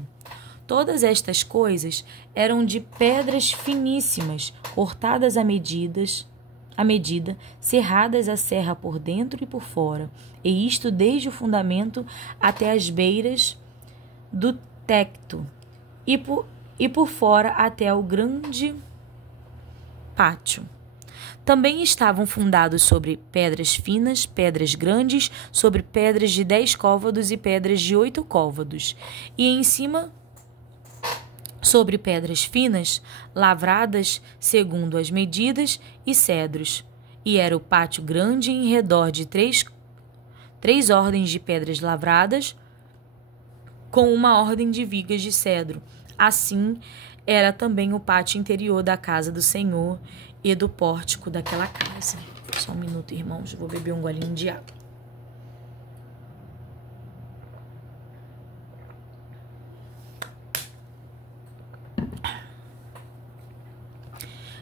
Todas estas coisas eram de pedras finíssimas, cortadas a medida, serradas a serra por dentro e por fora, e isto desde o fundamento até as beiras do tecto, e por fora até o grande pátio. Também estavam fundados sobre pedras finas, pedras grandes, sobre pedras de 10 côvados e pedras de 8 côvados, e em cima sobre pedras finas, lavradas segundo as medidas, e cedros. E era o pátio grande em redor de 3 ordens de pedras lavradas, com uma ordem de vigas de cedro. Assim era também o pátio interior da casa do Senhor e do pórtico daquela casa. Só um minuto, irmãos, vou beber um golinho de água.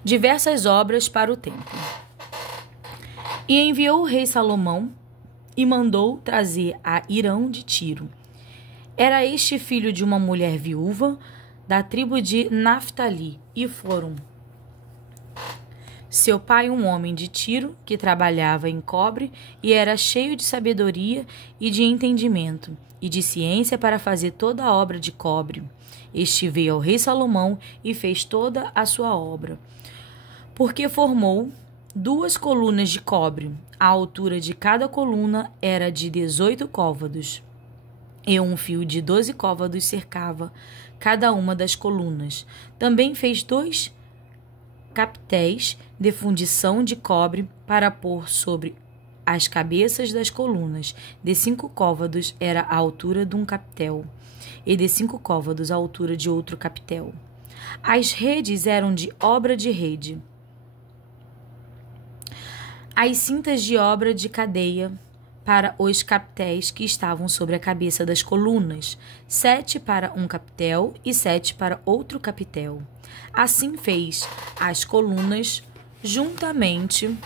Diversas obras para o templo. E enviou o rei Salomão e mandou trazer a Hirão de Tiro. Era este filho de uma mulher viúva da tribo de Naftali, e foram seu pai um homem de Tiro, que trabalhava em cobre, e era cheio de sabedoria e de entendimento, e de ciência para fazer toda a obra de cobre. Este veio ao rei Salomão e fez toda a sua obra, porque formou 2 colunas de cobre. A altura de cada coluna era de 18 côvados, e um fio de 12 côvados cercava cada uma das colunas. Também fez 2 capitéis de fundição de cobre para pôr sobre as cabeças das colunas. De 5 côvados era a altura de um capitel, e de 5 côvados a altura de outro capitel. As redes eram de obra de rede. As cintas de obra de cadeia para os capitéis que estavam sobre a cabeça das colunas, 7 para um capitel e 7 para outro capitel. Assim fez as colunas juntamente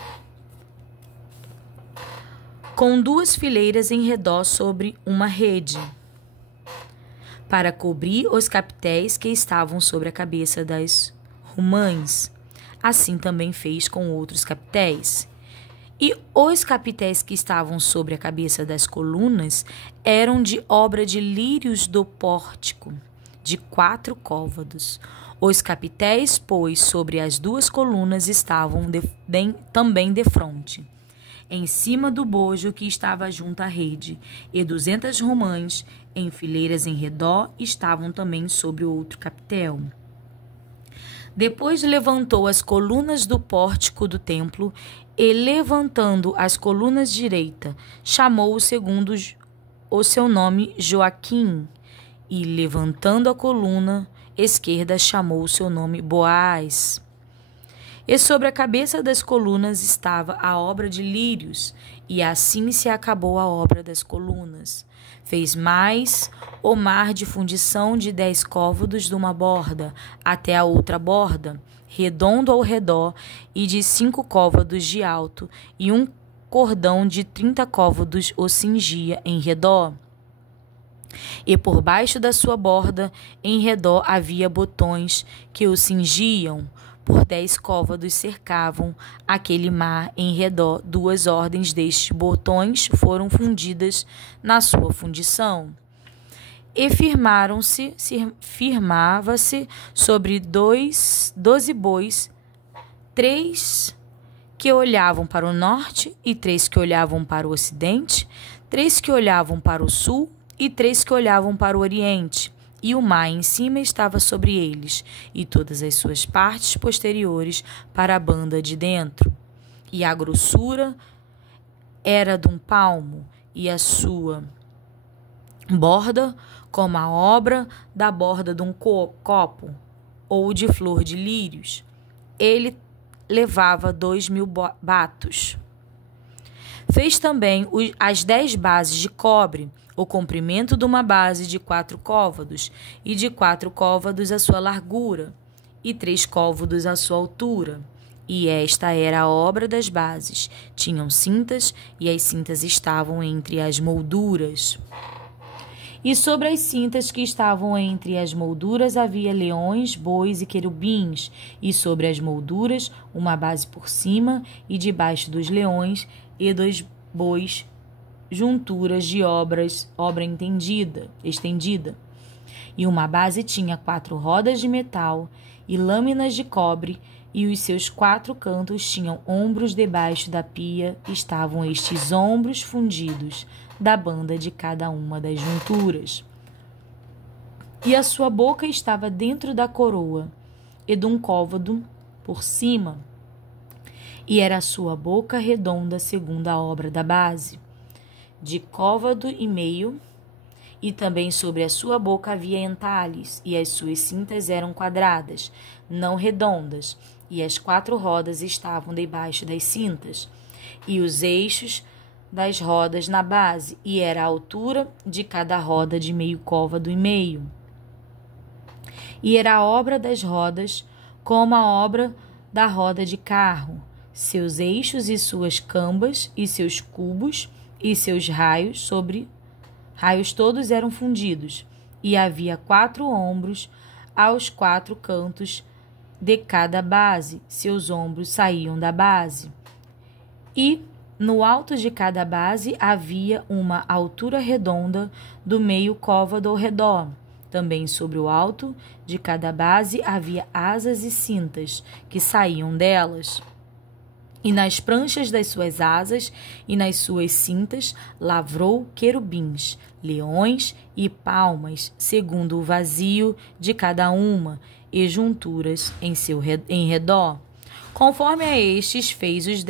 com 2 fileiras em redor sobre uma rede, para cobrir os capitéis que estavam sobre a cabeça das romãs. Assim também fez com outros capitéis. E os capitéis que estavam sobre a cabeça das colunas eram de obra de lírios do pórtico, de 4 côvados. Os capitéis, pois, sobre as duas colunas estavam também defronte, em cima do bojo que estava junto à rede, e 200 romãs, em fileiras em redor, estavam também sobre o outro capitel. Depois levantou as colunas do pórtico do templo, e, levantando as colunas direita, chamou o segundo o seu nome Joaquim, e, levantando a coluna esquerda, chamou o seu nome Boaz. E sobre a cabeça das colunas estava a obra de lírios, e assim se acabou a obra das colunas. Fez mais o mar de fundição de 10 côvados de uma borda até a outra borda, redondo ao redor, e de 5 côvados de alto, e um cordão de 30 côvados o cingia em redor. E por baixo da sua borda, em redor, havia botões que o cingiam. Por 10 côvados cercavam aquele mar em redor. 2 ordens destes botões foram fundidas na sua fundição. E firmava-se sobre 12 bois, 3 que olhavam para o norte e 3 que olhavam para o ocidente, 3 que olhavam para o sul e 3 que olhavam para o oriente. E o mar em cima estava sobre eles, e todas as suas partes posteriores para a banda de dentro. E a grossura era de 1 palmo, e a sua borda como a obra da borda de um copo, ou de flor de lírios. Ele levava 2.000 batos. Fez também as 10 bases de cobre, o comprimento de uma base de 4 côvados, e de 4 côvados a sua largura, e 3 côvados a sua altura. E esta era a obra das bases. Tinham cintas, e as cintas estavam entre as molduras. E sobre as cintas que estavam entre as molduras havia leões, bois e querubins, e sobre as molduras uma base por cima, e debaixo dos leões e dos bois junturas de obra estendida. E uma base tinha 4 rodas de metal e lâminas de cobre, e os seus 4 cantos tinham ombros debaixo da pia. Estavam estes ombros fundidos da banda de cada uma das junturas. E a sua boca estava dentro da coroa, e de 1 côvado por cima, e era a sua boca redonda segundo a obra da base, de 1,5 côvado, e também sobre a sua boca havia entalhes, e as suas cintas eram quadradas, não redondas, e as 4 rodas estavam debaixo das cintas, e os eixos das rodas na base, e era a altura de cada roda de 1,5 côvado. E era a obra das rodas como a obra da roda de carro, seus eixos e suas cambas, e seus cubos, e seus raios todos eram fundidos, e havia 4 ombros aos 4 cantos de cada base, seus ombros saíam da base. E no alto de cada base havia uma altura redonda do 1/2 côvado ao redor. Também sobre o alto de cada base havia asas e cintas que saíam delas. E nas pranchas das suas asas e nas suas cintas lavrou querubins, leões e palmas, segundo o vazio de cada uma, e junturas em redor. Conforme a estes fez as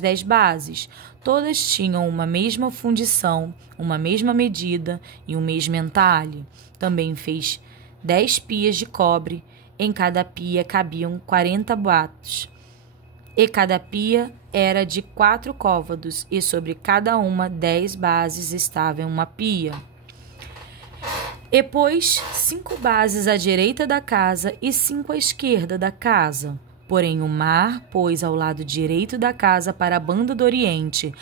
10 bases. Todas tinham uma mesma fundição, uma mesma medida e um mesmo entalhe. Também fez 10 pias de cobre. Em cada pia cabiam 40 batos. E cada pia era de 4 côvados, e sobre cada uma 10 bases estavam em uma pia. E pôs 5 bases à direita da casa e 5 à esquerda da casa. Porém o mar pôs ao lado direito da casa para a banda do oriente,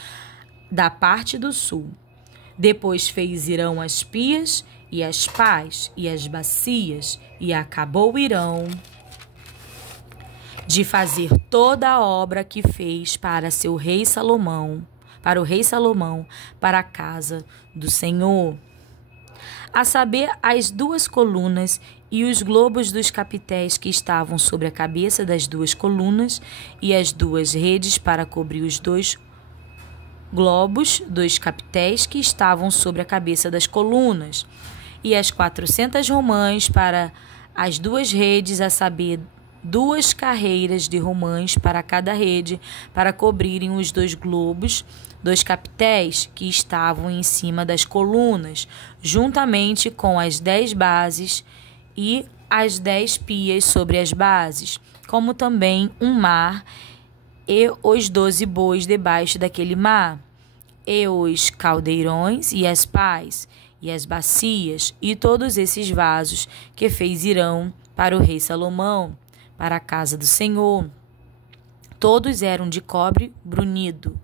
da parte do sul. Depois fez Irão as pias e as pás e as bacias, e acabou Irão de fazer toda a obra que fez para o rei Salomão, para a casa do Senhor. A saber, as 2 colunas e os globos dos capitéis que estavam sobre a cabeça das 2 colunas, e as 2 redes para cobrir os 2 globos dos capitéis que estavam sobre a cabeça das colunas, e as 400 romãs para as 2 redes, a saber, 2 carreiras de romãs para cada rede, para cobrirem os 2 globos dos capitéis que estavam em cima das colunas, juntamente com as 10 bases e as 10 pias sobre as bases, como também um mar e os 12 bois debaixo daquele mar, e os caldeirões e as pás, e as bacias, e todos esses vasos que fez Hirão para o rei Salomão, para a casa do Senhor. Todos eram de cobre brunido.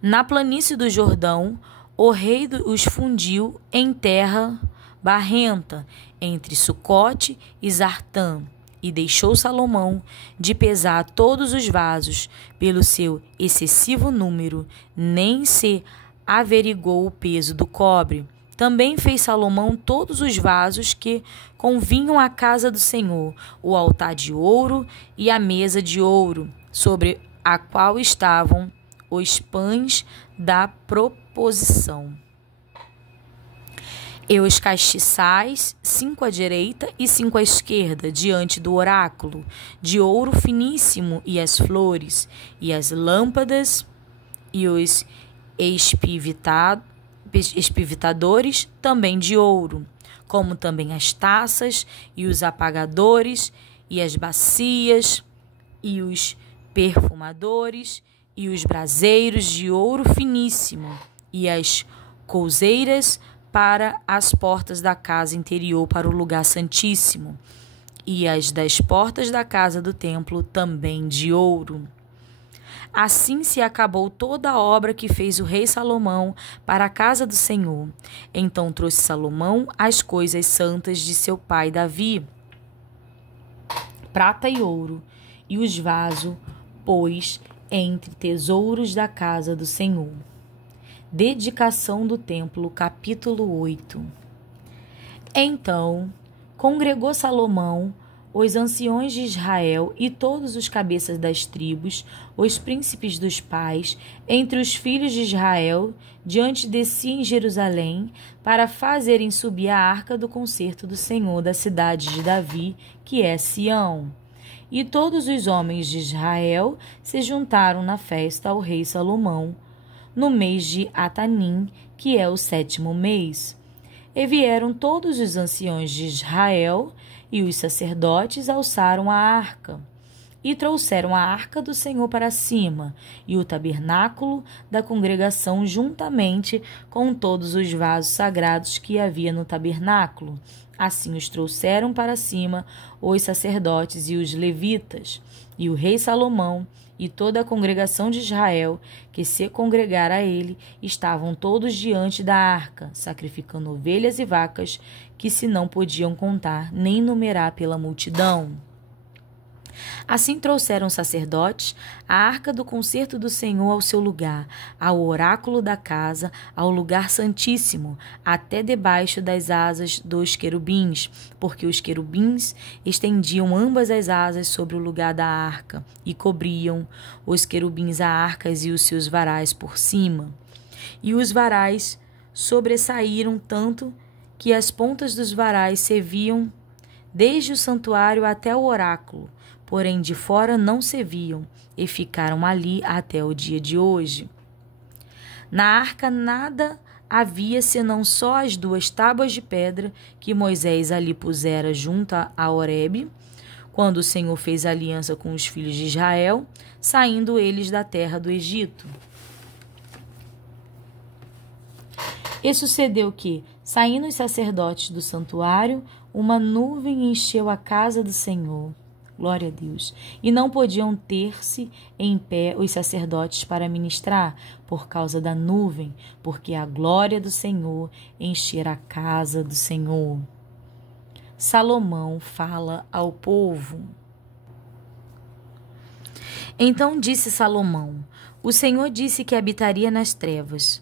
Na planície do Jordão, o rei os fundiu em terra barrenta, entre Sucote e Zartã, e deixou Salomão de pesar todos os vasos pelo seu excessivo número, nem se averigou o peso do cobre. Também fez Salomão todos os vasos que convinham à casa do Senhor, o altar de ouro e a mesa de ouro, sobre a qual estavam os pães da proposição. E os castiçais, 5 à direita e 5 à esquerda, diante do oráculo, de ouro finíssimo, e as flores, e as lâmpadas, e os espivitadores, também de ouro, como também as taças, e os apagadores, e as bacias, e os perfumadores, e os braseiros de ouro finíssimo, e as couseiras para as portas da casa interior para o lugar santíssimo, e as das portas da casa do templo também de ouro. Assim se acabou toda a obra que fez o rei Salomão para a casa do Senhor. Então trouxe Salomão as coisas santas de seu pai Davi, prata e ouro, e os vasos pôs entre tesouros da casa do Senhor. Dedicação do templo, capítulo 8. Então congregou Salomão os anciões de Israel e todos os cabeças das tribos, os príncipes dos pais, entre os filhos de Israel, diante de si em Jerusalém, para fazerem subir a arca do concerto do Senhor da cidade de Davi, que é Sião. E todos os homens de Israel se juntaram na festa ao rei Salomão, no mês de Atanim, que é o 7º mês. E vieram todos os anciões de Israel, e os sacerdotes alçaram a arca, e trouxeram a arca do Senhor para cima, e o tabernáculo da congregação juntamente com todos os vasos sagrados que havia no tabernáculo. Assim os trouxeram para cima os sacerdotes e os levitas, e o rei Salomão e toda a congregação de Israel, que se congregara a ele, estavam todos diante da arca, sacrificando ovelhas e vacas, que se não podiam contar nem numerar pela multidão. Assim trouxeram os sacerdotes a arca do concerto do Senhor ao seu lugar, ao oráculo da casa, ao lugar santíssimo, até debaixo das asas dos querubins, porque os querubins estendiam ambas as asas sobre o lugar da arca, e cobriam os querubins a arca e os seus varais por cima. E os varais sobressaíram tanto que as pontas dos varais se viam desde o santuário até o oráculo, porém de fora não se viam, e ficaram ali até o dia de hoje. Na arca nada havia senão só as 2 tábuas de pedra que Moisés ali pusera junto a Horebe, quando o Senhor fez aliança com os filhos de Israel, saindo eles da terra do Egito. E sucedeu que, saindo os sacerdotes do santuário, uma nuvem encheu a casa do Senhor. Glória a Deus. E não podiam ter-se em pé os sacerdotes para ministrar, por causa da nuvem, porque a glória do Senhor enchera a casa do Senhor. Salomão fala ao povo. Então disse Salomão: o Senhor disse que habitaria nas trevas.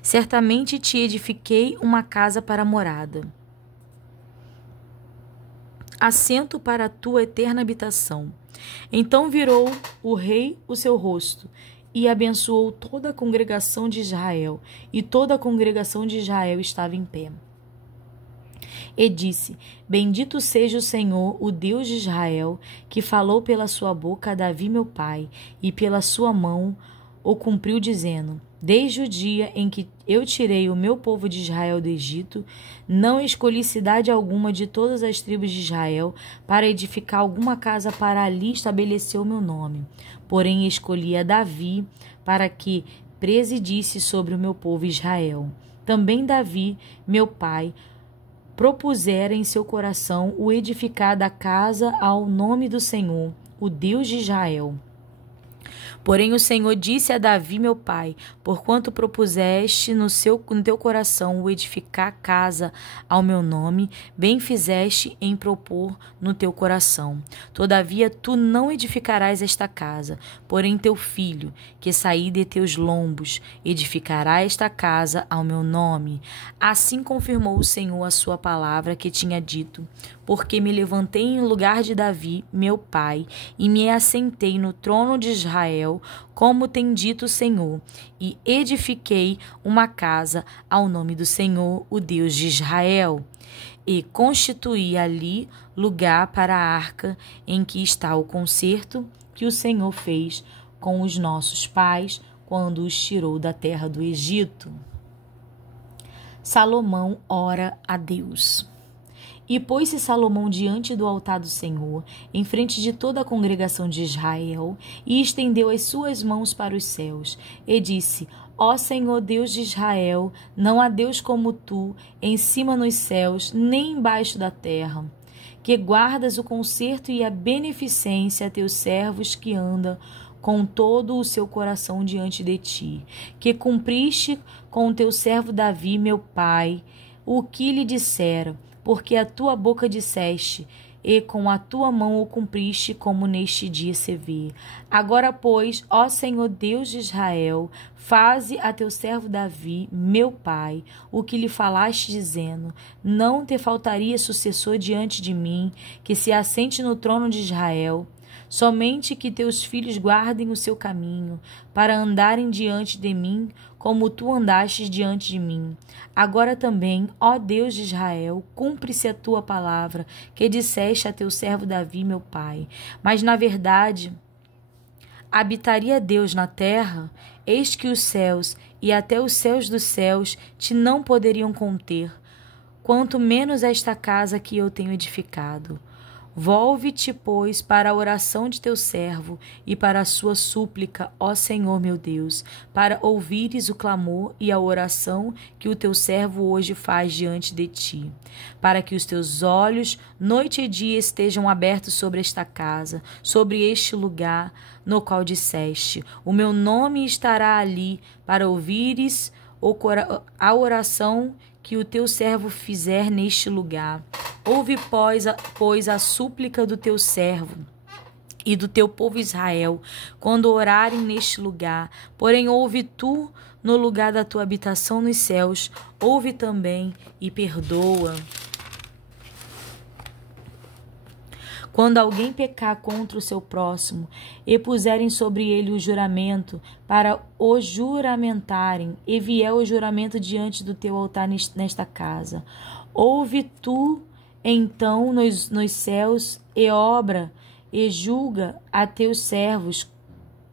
Certamente te edifiquei uma casa para morada. assento para a tua eterna habitação. Então virou o rei o seu rosto e abençoou toda a congregação de Israel, e toda a congregação de Israel estava em pé. E disse: Bendito seja o Senhor, o Deus de Israel, que falou pela sua boca a Davi meu pai, e pela sua mão o cumpriu, dizendo: Desde o dia em que eu tirei o meu povo de Israel do Egito, não escolhi cidade alguma de todas as tribos de Israel para edificar alguma casa para ali estabelecer o meu nome. Porém escolhi a Davi para que presidisse sobre o meu povo Israel. Também Davi, meu pai, propusera em seu coração o edificar da casa ao nome do Senhor, o Deus de Israel. Porém o Senhor disse a Davi, meu pai: Porquanto propuseste no teu coração o edificar casa ao meu nome, bem fizeste em propor no teu coração. Todavia tu não edificarás esta casa, porém teu filho, que sair de teus lombos, edificará esta casa ao meu nome. Assim confirmou o Senhor a sua palavra que tinha dito, porque me levantei em lugar de Davi, meu pai, e me assentei no trono de Israel, como tem dito o Senhor, e edifiquei uma casa ao nome do Senhor, o Deus de Israel, e constituí ali lugar para a arca em que está o concerto que o Senhor fez com os nossos pais quando os tirou da terra do Egito. Salomão ora a Deus. E pôs-se Salomão diante do altar do Senhor, em frente de toda a congregação de Israel, e estendeu as suas mãos para os céus, e disse: Ó Senhor Deus de Israel, não há Deus como tu, em cima nos céus, nem embaixo da terra, que guardas o conserto e a beneficência a teus servos que andam com todo o seu coração diante de ti, que cumpriste com o teu servo Davi, meu pai, o que lhe dissera, porque a tua boca disseste, e com a tua mão o cumpriste, como neste dia se vê. Agora, pois, ó Senhor Deus de Israel, faze a teu servo Davi, meu pai, o que lhe falaste, dizendo: Não te faltaria sucessor diante de mim, que se assente no trono de Israel. Somente que teus filhos guardem o seu caminho, para andarem diante de mim, como tu andastes diante de mim. Agora também, ó Deus de Israel, cumpre-se a tua palavra, que disseste a teu servo Davi, meu pai. Mas, na verdade, habitaria Deus na terra? Eis que os céus, e até os céus dos céus, te não poderiam conter, quanto menos esta casa que eu tenho edificado. Volve-te, pois, para a oração de teu servo e para a sua súplica, ó Senhor meu Deus, para ouvires o clamor e a oração que o teu servo hoje faz diante de ti, para que os teus olhos, noite e dia, estejam abertos sobre esta casa, sobre este lugar no qual disseste: O meu nome estará ali, para ouvires a oração que o teu servo fizer neste lugar. Ouve, pois, a súplica do teu servo e do teu povo Israel, quando orarem neste lugar. Porém, ouve tu no lugar da tua habitação nos céus, ouve também e perdoa. Quando alguém pecar contra o seu próximo e puserem sobre ele o juramento para o juramentarem, e vier o juramento diante do teu altar nesta casa, ouve tu então nos céus e obra e julga a teus servos,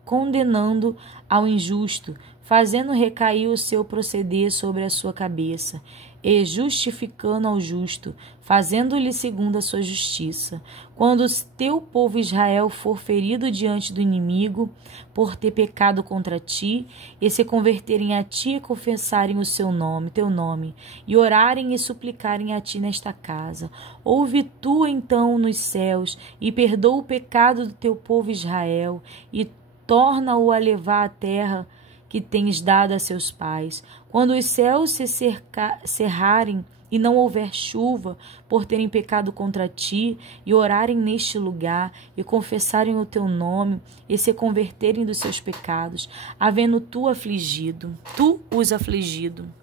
condenando ao injusto, fazendo recair o seu proceder sobre a sua cabeça, e justificando ao justo, fazendo-lhe segundo a sua justiça. Quando o teu povo Israel for ferido diante do inimigo, por ter pecado contra ti, e se converterem a ti e confessarem o teu nome, e orarem e suplicarem a ti nesta casa, ouve tu então nos céus, e perdoa o pecado do teu povo Israel, e torna-o a levar à terra que tens dado a seus pais. Quando os céus se cerrarem e não houver chuva, por terem pecado contra ti, e orarem neste lugar, e confessarem o teu nome, e se converterem dos seus pecados, havendo tu os afligido,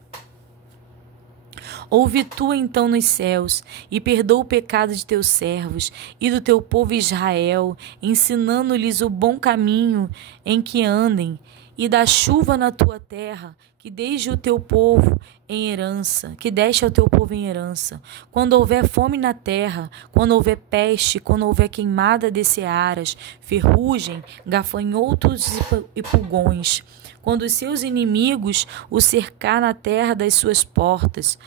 Ouve tu então nos céus, e perdoa o pecado de teus servos e do teu povo Israel, ensinando-lhes o bom caminho em que andem, e dá chuva na tua terra, que desde o teu povo em herança, que deste ao teu povo em herança. Quando houver fome na terra, quando houver peste, quando houver queimada de searas, ferrugem, gafanhotos e pulgões, quando os seus inimigos o cercar na terra das suas portas,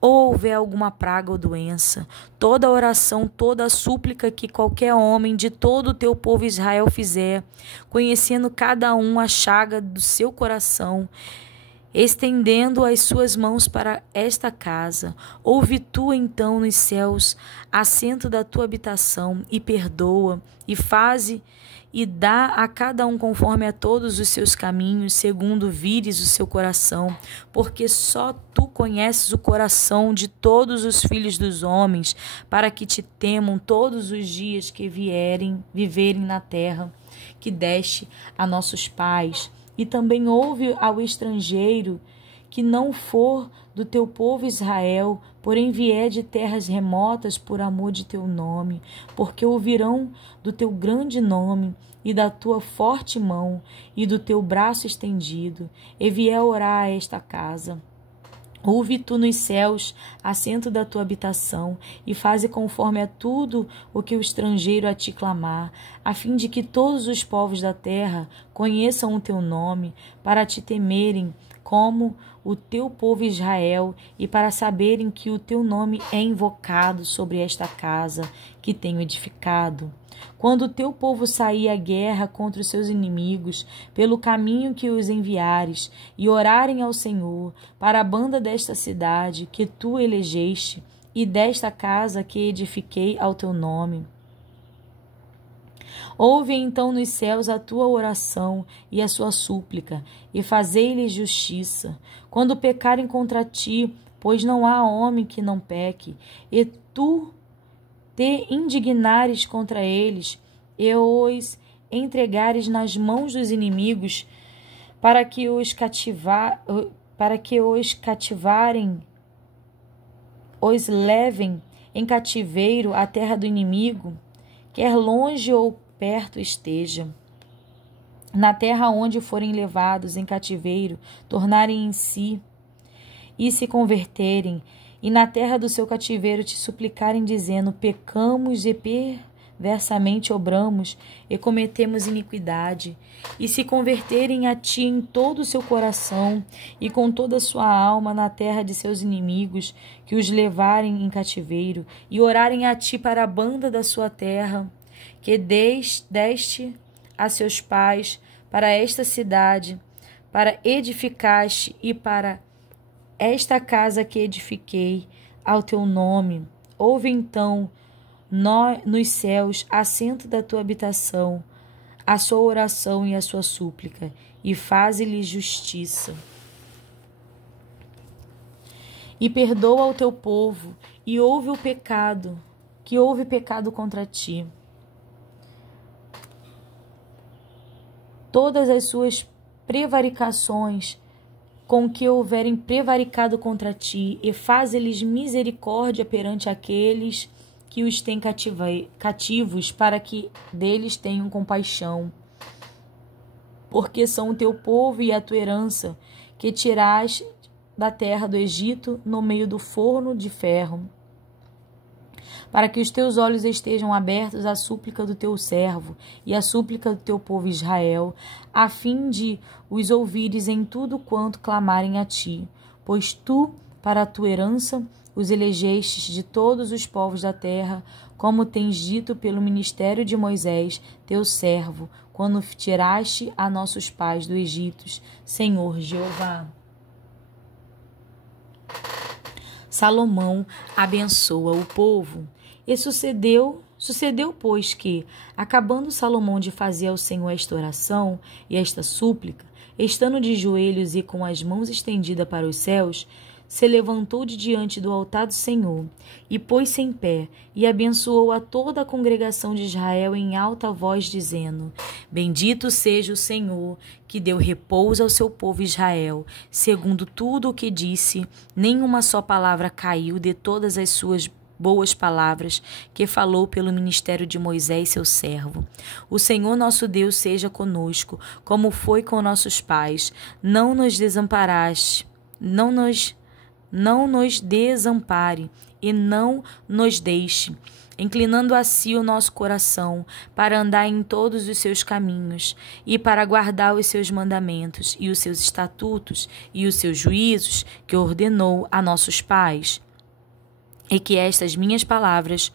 ou houver alguma praga ou doença, toda oração, toda súplica que qualquer homem de todo o teu povo Israel fizer, conhecendo cada um a chaga do seu coração, estendendo as suas mãos para esta casa, ouve tu então nos céus, assento da tua habitação, e perdoa, e faze e dá a cada um conforme a todos os seus caminhos, segundo vires o seu coração, porque só tu conheces o coração de todos os filhos dos homens, para que te temam todos os dias que viverem na terra que deste a nossos pais. E também ouve ao estrangeiro que não for do teu povo Israel, porém vier de terras remotas por amor de teu nome, porque ouvirão do teu grande nome e da tua forte mão e do teu braço estendido, e vier orar a esta casa. Ouve tu nos céus, assento da tua habitação, e faze conforme a tudo o que o estrangeiro a ti clamar, a fim de que todos os povos da terra conheçam o teu nome, para te temerem como o teu povo Israel, e para saberem que o teu nome é invocado sobre esta casa que tenho edificado. Quando o teu povo sair à guerra contra os seus inimigos, pelo caminho que os enviares, e orarem ao Senhor, para a banda desta cidade que tu elegeste, e desta casa que edifiquei ao teu nome, ouve então nos céus a tua oração e a sua súplica, e fazei-lhes justiça. Quando pecarem contra ti, pois não há homem que não peque, e tu te indignares contra eles, e os entregares nas mãos dos inimigos, para que os cativarem, os levem em cativeiro à terra do inimigo, quer longe ou perto esteja. Na terra onde forem levados em cativeiro, tornarem em si e se converterem, e na terra do seu cativeiro te suplicarem, dizendo: pecamos e perversamente obramos e cometemos iniquidade, e se converterem a ti em todo o seu coração e com toda a sua alma na terra de seus inimigos, que os levarem em cativeiro, e orarem a ti para a banda da sua terra, que deste a seus pais, para esta cidade, para edificaste, e para esta casa que edifiquei ao teu nome. Ouve então nos céus, assento da tua habitação, a sua oração e a sua súplica, e faze-lhe justiça. E perdoa ao teu povo, e ouve o pecado, que houve pecado contra ti. Todas as suas prevaricações com que houverem prevaricado contra ti, e faze-lhes misericórdia perante aqueles que os têm cativos, para que deles tenham compaixão. Porque são o teu povo e a tua herança, que tiraste da terra do Egito, no meio do forno de ferro, para que os teus olhos estejam abertos à súplica do teu servo e à súplica do teu povo Israel, a fim de os ouvires em tudo quanto clamarem a ti. Pois tu, para a tua herança, os elegestes de todos os povos da terra, como tens dito pelo ministério de Moisés, teu servo, quando tiraste a nossos pais do Egito, Senhor Jeová. Salomão abençoa o povo. E sucedeu, pois, que, acabando Salomão de fazer ao Senhor esta oração e esta súplica, estando de joelhos e com as mãos estendidas para os céus, se levantou de diante do altar do Senhor e pôs-se em pé e abençoou a toda a congregação de Israel em alta voz, dizendo: Bendito seja o Senhor, que deu repouso ao seu povo Israel. Segundo tudo o que disse, nenhuma só palavra caiu de todas as suas boas palavras que falou pelo ministério de Moisés, seu servo. O Senhor nosso Deus seja conosco, como foi com nossos pais. Não nos desamparaste, não nos desampare e não nos deixe, inclinando a si o nosso coração, para andar em todos os seus caminhos, e para guardar os seus mandamentos, e os seus estatutos, e os seus juízos, que ordenou a nossos pais. E que estas minhas palavras,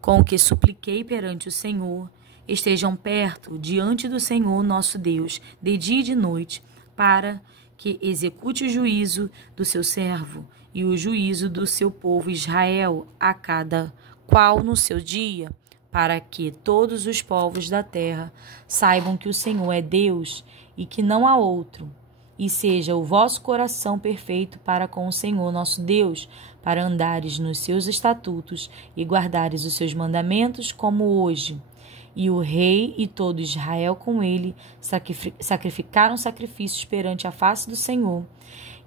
com o que supliquei perante o Senhor, estejam perto diante do Senhor nosso Deus, de dia e de noite, para que execute o juízo do seu servo e o juízo do seu povo Israel, a cada qual no seu dia, para que todos os povos da terra saibam que o Senhor é Deus e que não há outro, e seja o vosso coração perfeito para com o Senhor nosso Deus, para andares nos seus estatutos e guardares os seus mandamentos, como hoje. E o rei e todo Israel com ele sacrificaram sacrifícios perante a face do Senhor.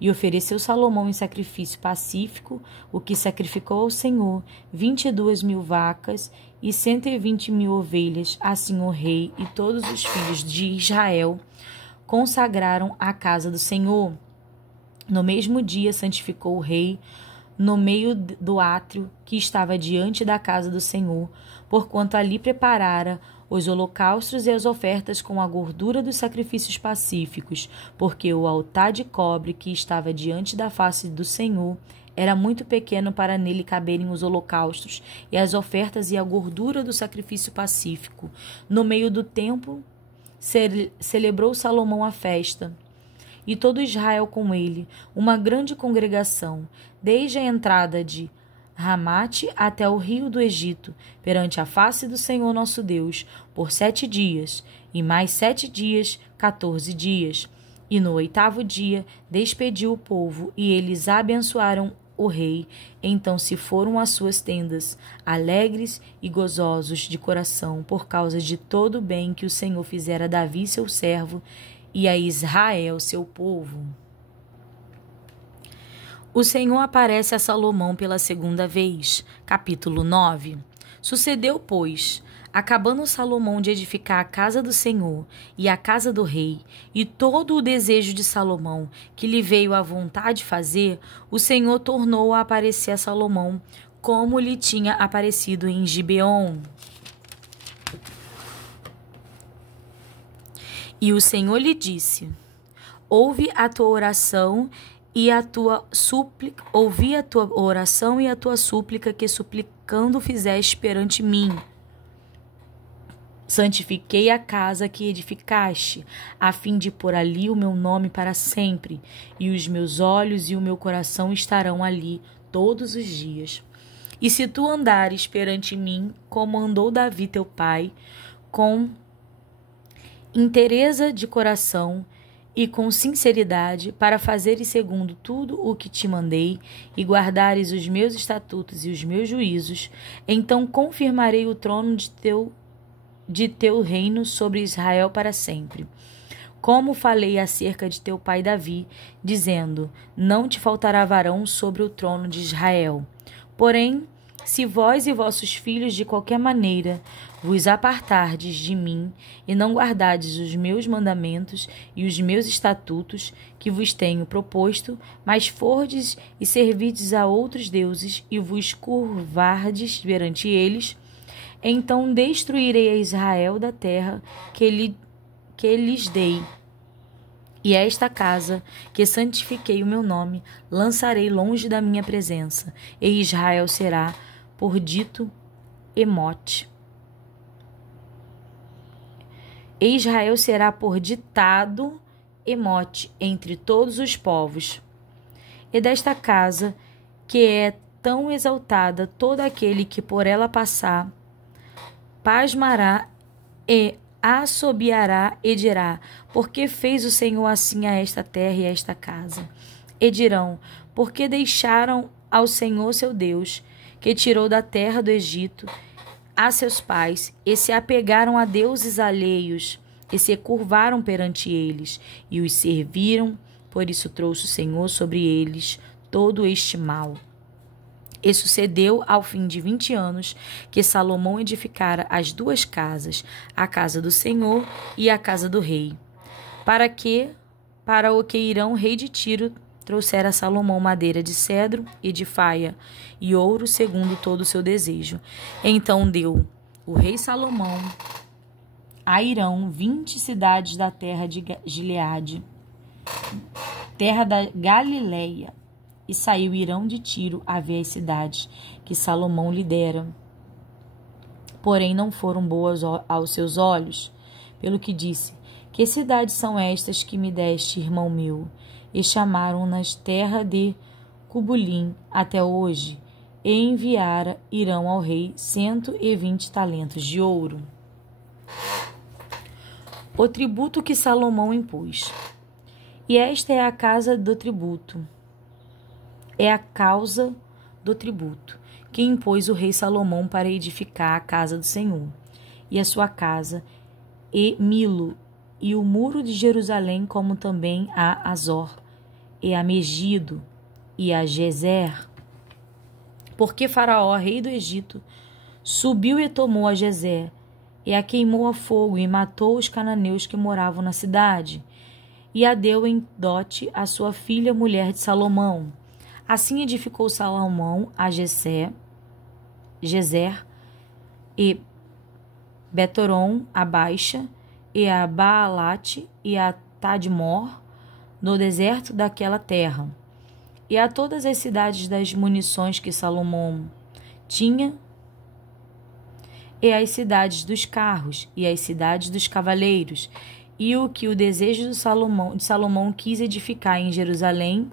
E ofereceu Salomão em sacrifício pacífico, o que sacrificou ao Senhor, 22.000 vacas e 120.000 ovelhas. Assim o rei e todos os filhos de Israel consagraram a casa do Senhor. No mesmo dia santificou o rei no meio do átrio que estava diante da casa do Senhor, porquanto ali preparara os holocaustos e as ofertas com a gordura dos sacrifícios pacíficos, porque o altar de cobre que estava diante da face do Senhor era muito pequeno para nele caberem os holocaustos e as ofertas e a gordura do sacrifício pacífico. No meio do templo celebrou Salomão a festa, e todo Israel com ele, uma grande congregação, desde a entrada de Ramate até o rio do Egito, perante a face do Senhor nosso Deus, por 7 dias, e mais 7 dias, 14 dias. E no 8º dia despediu o povo, e eles abençoaram o rei. Então se foram às suas tendas, alegres e gozosos de coração, por causa de todo o bem que o Senhor fizera a Davi seu servo, e a Israel seu povo. O Senhor aparece a Salomão pela 2ª vez. Capítulo 9. Sucedeu, pois, acabando Salomão de edificar a casa do Senhor e a casa do rei, e todo o desejo de Salomão, que lhe veio à vontade fazer, o Senhor tornou a aparecer a Salomão, como lhe tinha aparecido em Gibeon. E o Senhor lhe disse: ouvi a tua oração e a tua súplica, que suplicando fizeste perante mim. Santifiquei a casa que edificaste, a fim de pôr ali o meu nome para sempre, e os meus olhos e o meu coração estarão ali todos os dias. E se tu andares perante mim, como andou Davi teu pai, com inteireza de coração e com sinceridade, para fazeres segundo tudo o que te mandei, e guardares os meus estatutos e os meus juízos, então confirmarei o trono de teu reino sobre Israel para sempre. Como falei acerca de teu pai Davi, dizendo: não te faltará varão sobre o trono de Israel. Porém, se vós e vossos filhos de qualquer maneira vos apartardes de mim e não guardardes os meus mandamentos e os meus estatutos que vos tenho proposto, mas fordes e servirdes a outros deuses e vos curvardes perante eles, então destruirei a Israel da terra que lhes dei. E esta casa, que santifiquei o meu nome, lançarei longe da minha presença, e Israel será por dito emote. E Israel será por ditado emote entre todos os povos. E desta casa, que é tão exaltada, todo aquele que por ela passar, pasmará e assobiará e dirá: porque fez o Senhor assim a esta terra e a esta casa? E dirão: porque deixaram ao Senhor seu Deus, que tirou da terra do Egito a seus pais, e se apegaram a deuses alheios, e se curvaram perante eles, e os serviram, por isso trouxe o Senhor sobre eles todo este mal. E sucedeu ao fim de 20 anos que Salomão edificara as duas casas, a casa do Senhor e a casa do rei, para o que Irão, rei de Tiro, trouxera a Salomão madeira de cedro e de faia e ouro, segundo todo o seu desejo. Então deu o rei Salomão a Irão 20 cidades da terra de Gileade, terra da Galileia, e saiu Irão de Tiro a ver as cidades que Salomão lhe dera. Porém não foram boas aos seus olhos, pelo que disse: que cidades são estas que me deste, irmão meu? E chamaram-nas terra de Cubulim até hoje, e enviara Irão ao rei 120 talentos de ouro. O tributo que Salomão impôs. E esta é a casa do tributo. É a causa do tributo que impôs o rei Salomão para edificar a casa do Senhor, e a sua casa, e Milo, e o muro de Jerusalém, como também a Azor, e a Megido, e a Gezer. Porque Faraó, rei do Egito, subiu e tomou a Gezer, e a queimou a fogo, e matou os cananeus que moravam na cidade, e a deu em dote a sua filha, mulher de Salomão. Assim edificou Salomão a Gezer, e Betoron, a Baixa, e a Baalate, e a Tadmor, no deserto daquela terra, e a todas as cidades das munições que Salomão tinha, e as cidades dos carros, e as cidades dos cavaleiros, e o que o desejo de Salomão quis edificar em Jerusalém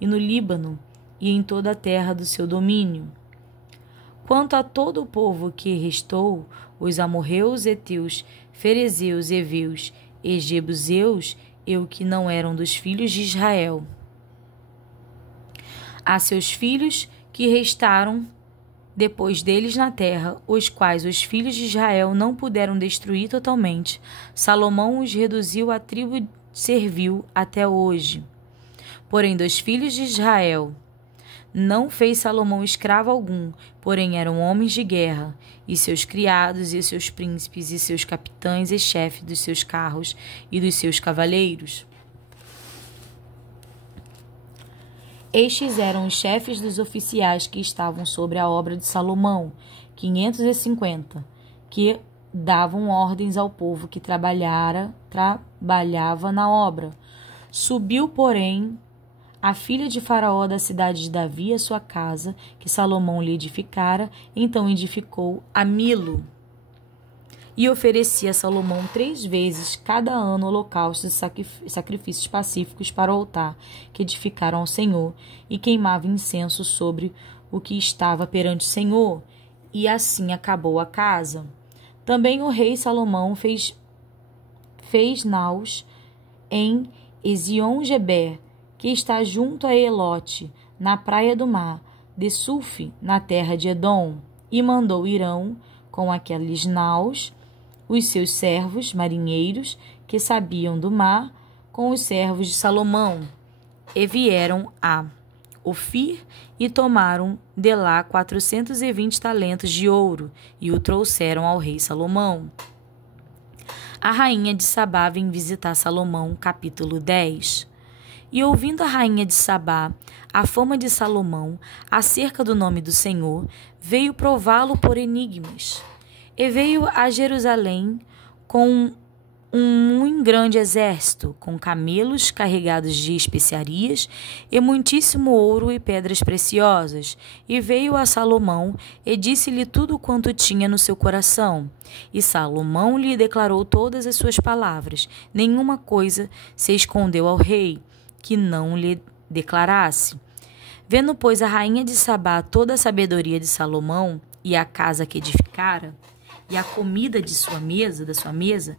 e no Líbano, e em toda a terra do seu domínio. Quanto a todo o povo que restou, os amorreus, heteus, ferezeus, heveus e jebuseus, e o que não eram dos filhos de Israel, a seus filhos que restaram depois deles na terra, os quais os filhos de Israel não puderam destruir totalmente, Salomão os reduziu à tribo servil até hoje. Porém, dos filhos de Israel não fez Salomão escravo algum, porém eram homens de guerra, e seus criados, e seus príncipes, e seus capitães e chefes dos seus carros e dos seus cavaleiros. Estes eram os chefes dos oficiais que estavam sobre a obra de Salomão, 550, que davam ordens ao povo que trabalhava na obra. Subiu, porém, a filha de Faraó da cidade de Davi a sua casa, que Salomão lhe edificara, então edificou a Milo. E oferecia a Salomão 3 vezes cada ano holocaustos e sacrifícios pacíficos para o altar que edificaram ao Senhor, e queimava incenso sobre o que estava perante o Senhor, e assim acabou a casa. Também o rei Salomão fez naus em Ezion-Geber, que está junto a Elote, na praia do mar, de Sulfi, na terra de Edom, e mandou Irão com aqueles naus, os seus servos marinheiros, que sabiam do mar, com os servos de Salomão, e vieram a Ofir, e tomaram de lá 420 talentos de ouro, e o trouxeram ao rei Salomão. A rainha de Sabá vem visitar Salomão, capítulo 10. E ouvindo a rainha de Sabá a fama de Salomão acerca do nome do Senhor, veio prová-lo por enigmas. E veio a Jerusalém com um muito grande exército, com camelos carregados de especiarias e muitíssimo ouro e pedras preciosas. E veio a Salomão e disse-lhe tudo quanto tinha no seu coração. E Salomão lhe declarou todas as suas palavras. Nenhuma coisa se escondeu ao rei, que não lhe declarasse. Vendo, pois, a rainha de Sabá toda a sabedoria de Salomão, e a casa que edificara, e a comida da sua mesa,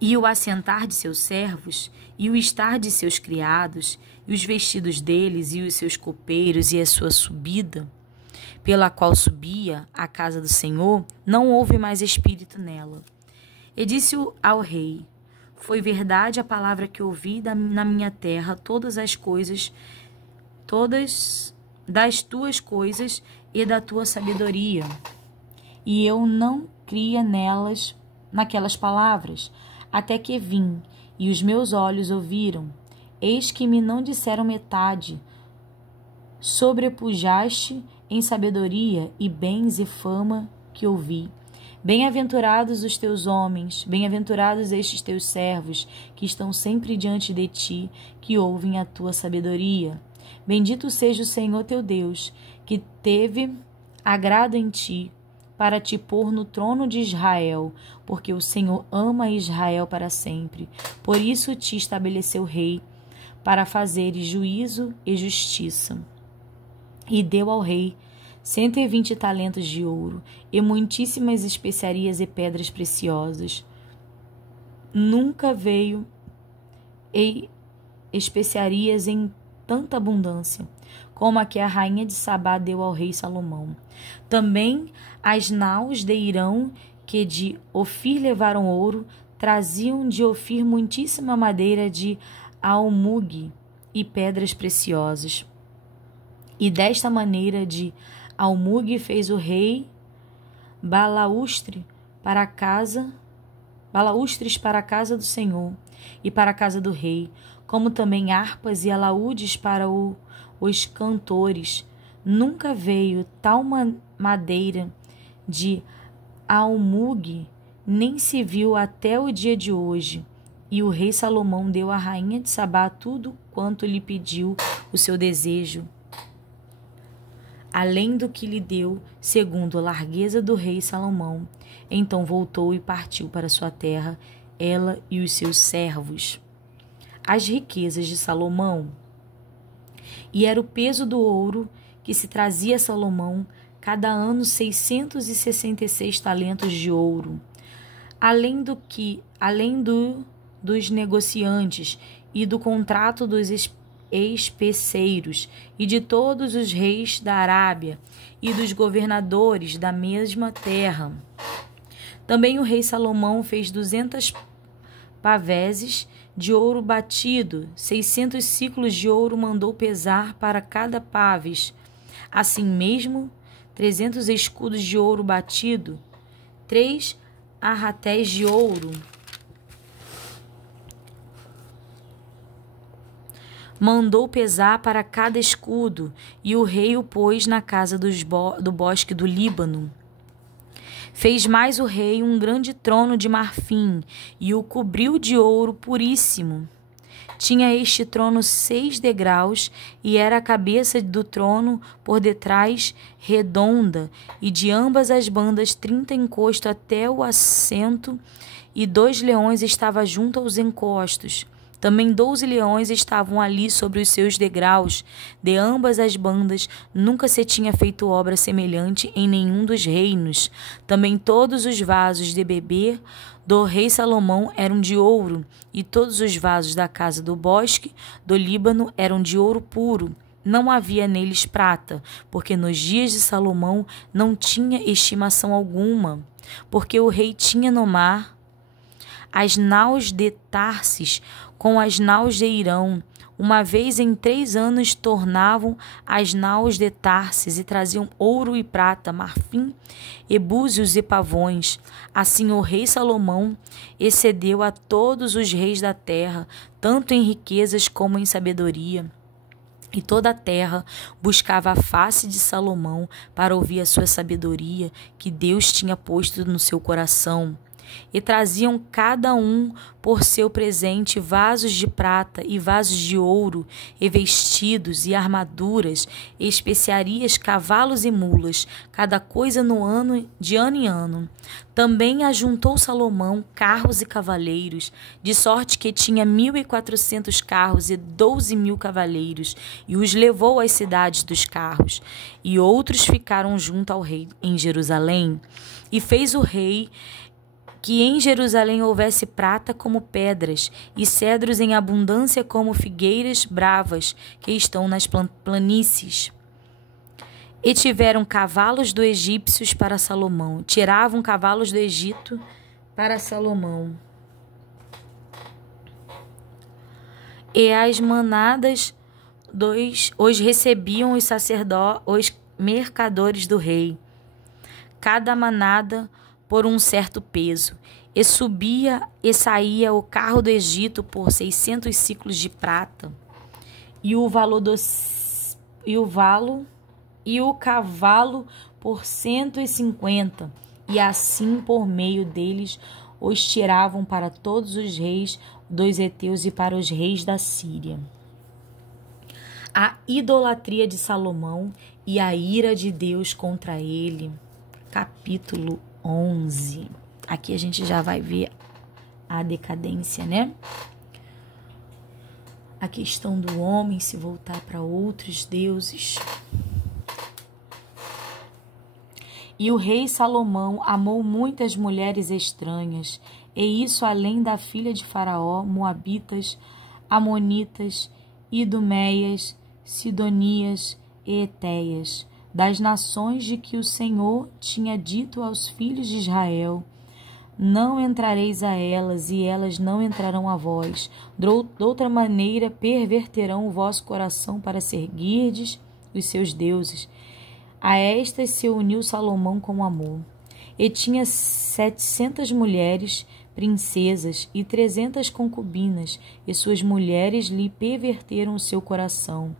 e o assentar de seus servos, e o estar de seus criados, e os vestidos deles, e os seus copeiros, e a sua subida, pela qual subia à casa do Senhor, não houve mais espírito nela. E disse ao rei: foi verdade a palavra que ouvi na minha terra, todas das tuas coisas e da tua sabedoria. E eu não cria naquelas palavras, até que vim, e os meus olhos ouviram. Eis que me não disseram metade. Sobrepujaste em sabedoria e bens e fama que ouvi. Bem-aventurados os teus homens, bem-aventurados estes teus servos, que estão sempre diante de ti, que ouvem a tua sabedoria. Bendito seja o Senhor teu Deus, que teve agrado em ti, para te pôr no trono de Israel, porque o Senhor ama Israel para sempre. Por isso te estabeleceu rei, para fazeres juízo e justiça. E deu ao rei 120 talentos de ouro, e muitíssimas especiarias e pedras preciosas. Nunca veio especiarias em tanta abundância, como a que a rainha de Sabá deu ao rei Salomão. Também as naus de Irão, que de Ofir levaram ouro, traziam de Ofir muitíssima madeira de almugue e pedras preciosas. E desta maneira de almugue fez o rei balaústres para a casa do Senhor e para a casa do rei, como também harpas e alaúdes para os cantores. Nunca veio tal madeira de almugue, nem se viu até o dia de hoje. E o rei Salomão deu à rainha de Sabá tudo quanto lhe pediu o seu desejo, além do que lhe deu, segundo a largueza do rei Salomão. Então voltou e partiu para sua terra, ela e os seus servos. As riquezas de Salomão. E era o peso do ouro que se trazia a Salomão, cada ano 666 talentos de ouro, além dos negociantes e do contrato dos especeiros e de todos os reis da Arábia e dos governadores da mesma terra. Também o rei Salomão fez 200 paveses de ouro batido, 600 ciclos de ouro mandou pesar para cada paves. Assim mesmo, 300 escudos de ouro batido, 3 arratéis de ouro mandou pesar para cada escudo, e o rei o pôs na casa do bosque do Líbano. Fez mais o rei um grande trono de marfim, e o cobriu de ouro puríssimo. Tinha este trono 6 degraus, e era a cabeça do trono por detrás redonda, e de ambas as bandas 30 encostos até o assento, e 2 leões estavam junto aos encostos. Também 12 leões estavam ali sobre os seus degraus. De ambas as bandas nunca se tinha feito obra semelhante em nenhum dos reinos. Também todos os vasos de beber do rei Salomão eram de ouro, e todos os vasos da casa do bosque do Líbano eram de ouro puro. Não havia neles prata, porque nos dias de Salomão não tinha estimação alguma, porque o rei tinha no mar as naus de Tarsis com as naus de Irão. Uma vez em 3 anos tornavam as naus de Tarsis e traziam ouro e prata, marfim e búzios e pavões. Assim o rei Salomão excedeu a todos os reis da terra, tanto em riquezas como em sabedoria. E toda a terra buscava a face de Salomão para ouvir a sua sabedoria que Deus tinha posto no seu coração. E traziam cada um por seu presente vasos de prata e vasos de ouro, e vestidos e armaduras, e especiarias, cavalos e mulas, cada coisa de ano em ano. Também ajuntou Salomão carros e cavaleiros, de sorte que tinha 1.400 carros e 12.000 cavaleiros, e os levou às cidades dos carros. E outros ficaram junto ao rei em Jerusalém. E fez o rei que em Jerusalém houvesse prata como pedras, e cedros em abundância como figueiras bravas que estão nas planícies. E tiveram cavalos do egípcios para Salomão. Tiravam cavalos do Egito para Salomão. E as manadas os recebiam os sacerdotes, os mercadores do rei, cada manada por um certo peso. E subia e saía o carro do Egito por 600 siclos de prata, e o cavalo por 150, e assim por meio deles os tiravam para todos os reis dos heteus e para os reis da Síria. A idolatria de Salomão e a ira de Deus contra ele. Capítulo 11. Aqui a gente já vai ver a decadência, né? A questão do homem se voltar para outros deuses. E o rei Salomão amou muitas mulheres estranhas, e isso além da filha de Faraó, moabitas, amonitas, idumeias, sidonias e etéias, das nações de que o Senhor tinha dito aos filhos de Israel: não entrareis a elas, e elas não entrarão a vós. Doutra maneira perverterão o vosso coração para seguirdes os seus deuses. A estas se uniu Salomão com amor. E tinha 700 mulheres, princesas, e 300 concubinas, e suas mulheres lhe perverteram o seu coração.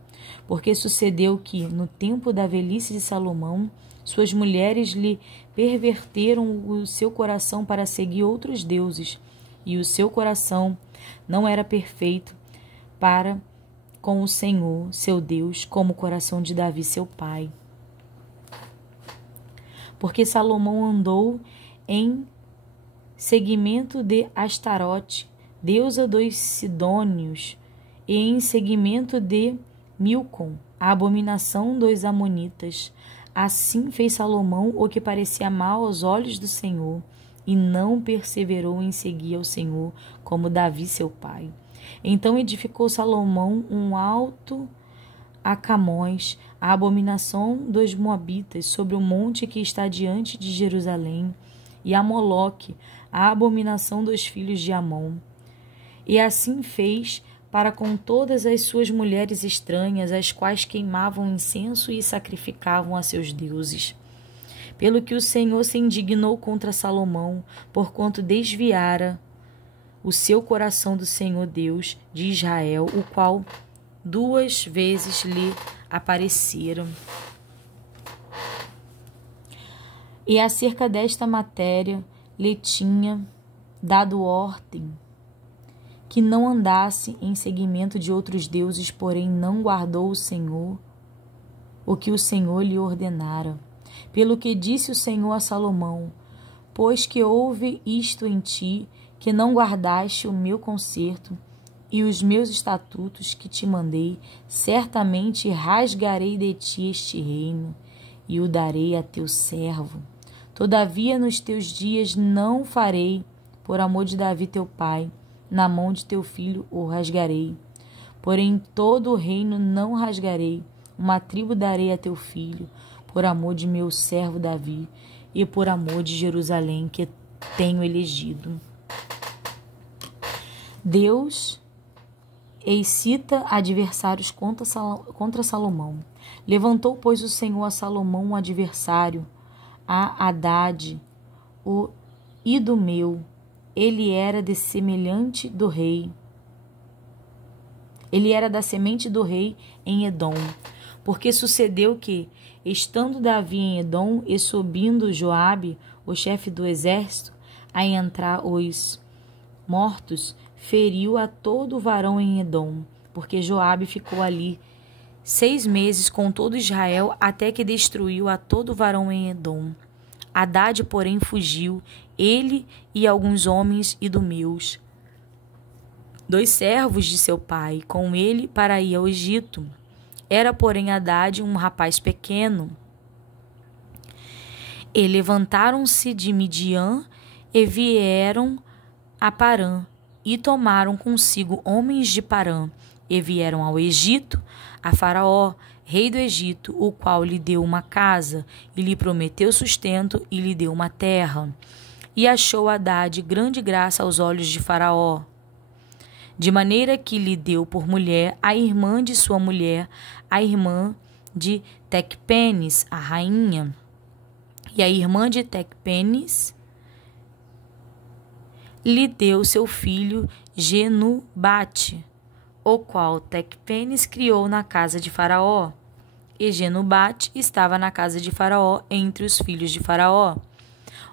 Porque sucedeu que, no tempo da velhice de Salomão, suas mulheres lhe perverteram o seu coração para seguir outros deuses, e o seu coração não era perfeito para com o Senhor, seu Deus, como o coração de Davi, seu pai. Porque Salomão andou em seguimento de Astarote, deusa dos Sidônios, e em seguimento de Milcom, a abominação dos amonitas. Assim fez Salomão o que parecia mal aos olhos do Senhor, e não perseverou em seguir ao Senhor, como Davi seu pai. Então edificou Salomão um alto a Camós, a abominação dos moabitas, sobre o monte que está diante de Jerusalém, e a Moloque, a abominação dos filhos de Amon. E assim fez para com todas as suas mulheres estranhas, as quais queimavam incenso e sacrificavam a seus deuses. Pelo que o Senhor se indignou contra Salomão, porquanto desviara o seu coração do Senhor Deus de Israel, o qual 2 vezes lhe apareceram. E acerca desta matéria lhe tinha dado ordem que não andasse em seguimento de outros deuses, porém não guardou o Senhor o que o Senhor lhe ordenara. Pelo que disse o Senhor a Salomão: pois que houve isto em ti, que não guardaste o meu concerto e os meus estatutos que te mandei, certamente rasgarei de ti este reino e o darei a teu servo. Todavia nos teus dias não farei, por amor de Davi teu pai, na mão de teu filho o rasgarei. Porém todo o reino não rasgarei, uma tribo darei a teu filho, por amor de meu servo Davi e por amor de Jerusalém que tenho elegido. Deus excita adversários contra Salomão. Levantou, pois, o Senhor a Salomão um adversário, a Hadade, o Idumeu. Ele era da semente do rei em Edom. Porque sucedeu que, estando Davi em Edom e subindo Joabe, o chefe do exército, a entrar os mortos, feriu a todo varão em Edom, porque Joabe ficou ali 6 meses com todo Israel, até que destruiu a todo varão em Edom. Hadade, porém, fugiu, ele e alguns homens idumeus, 2 servos de seu pai, com ele para ir ao Egito. Era, porém, Hadade um rapaz pequeno. E levantaram-se de Midian e vieram a Parã, e tomaram consigo homens de Parã, e vieram ao Egito, a Faraó, rei do Egito, o qual lhe deu uma casa, e lhe prometeu sustento, e lhe deu uma terra. E achou Hadade grande graça aos olhos de Faraó, de maneira que lhe deu por mulher a irmã de sua mulher, a irmã de Tecpenes, a rainha. E a irmã de Tecpenes lhe deu seu filho Genubate, o qual Tecpenes criou na casa de Faraó. E Genubate estava na casa de Faraó entre os filhos de Faraó.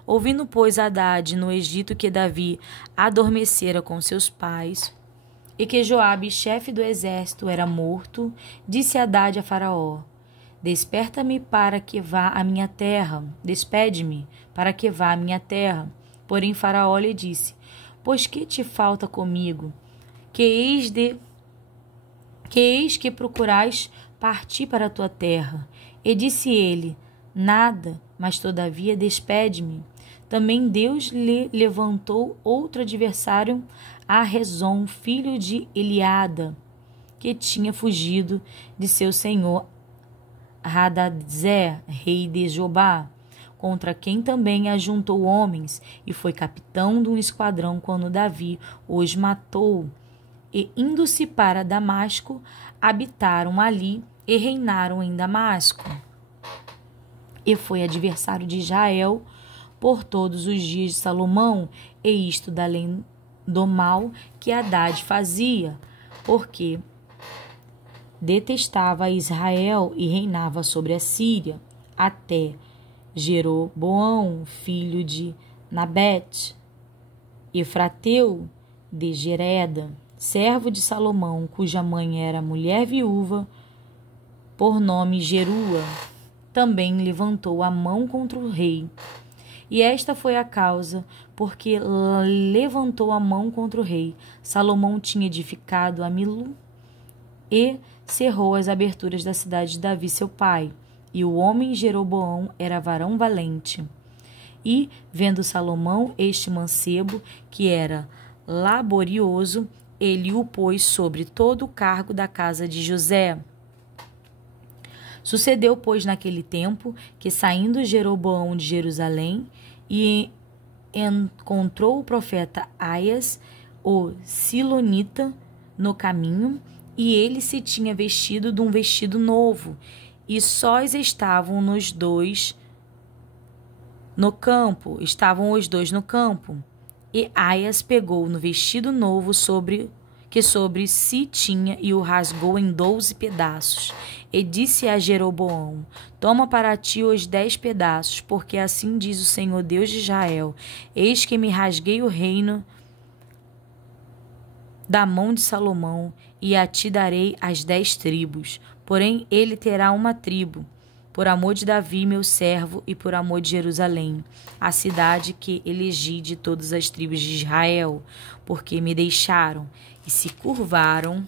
Ouvindo, pois, Hadade no Egito que Davi adormecera com seus pais, e que Joabe, chefe do exército, era morto, disse Hadade a Faraó: Desperta-me para que vá à minha terra, despede-me para que vá à minha terra. Porém Faraó lhe disse: Pois que te falta comigo? Que eis que procurais partir para a tua terra? E disse ele: Nada, mas todavia despede-me. Também Deus lhe levantou outro adversário, a Rezon, filho de Eliada, que tinha fugido de seu senhor Hadadezer, rei de Jobá, contra quem também ajuntou homens, e foi capitão de um esquadrão quando Davi os matou. E indo-se para Damasco, habitaram ali e reinaram em Damasco. E foi adversário de Israel por todos os dias de Salomão, e isto da além do mal que Hadade fazia, porque detestava Israel e reinava sobre a Síria, até Jeroboão, filho de Nabete, Efrateu de Gereda, servo de Salomão, cuja mãe era mulher viúva, por nome Jerua, também levantou a mão contra o rei. E esta foi a causa porque levantou a mão contra o rei. Salomão tinha edificado a Milo e cerrou as aberturas da cidade de Davi, seu pai. E o homem Jeroboão era varão valente. E, vendo Salomão este mancebo, que era laborioso, ele o pôs sobre todo o cargo da casa de José. Sucedeu, pois, naquele tempo, que saindo Jeroboão de Jerusalém, e encontrou o profeta Aias, o silonita, no caminho, e ele se tinha vestido de um vestido novo, e sós estavam os dois no campo. E Aias pegou no vestido novo que sobre si tinha, e o rasgou em 12 pedaços. E disse a Jeroboão: Toma para ti os 10 pedaços, porque assim diz o Senhor Deus de Israel: Eis que me rasguei o reino da mão de Salomão, e a ti darei as 10 tribos. Porém ele terá uma tribo, por amor de Davi, meu servo, e por amor de Jerusalém, a cidade que elegi de todas as tribos de Israel, porque me deixaram e se curvaram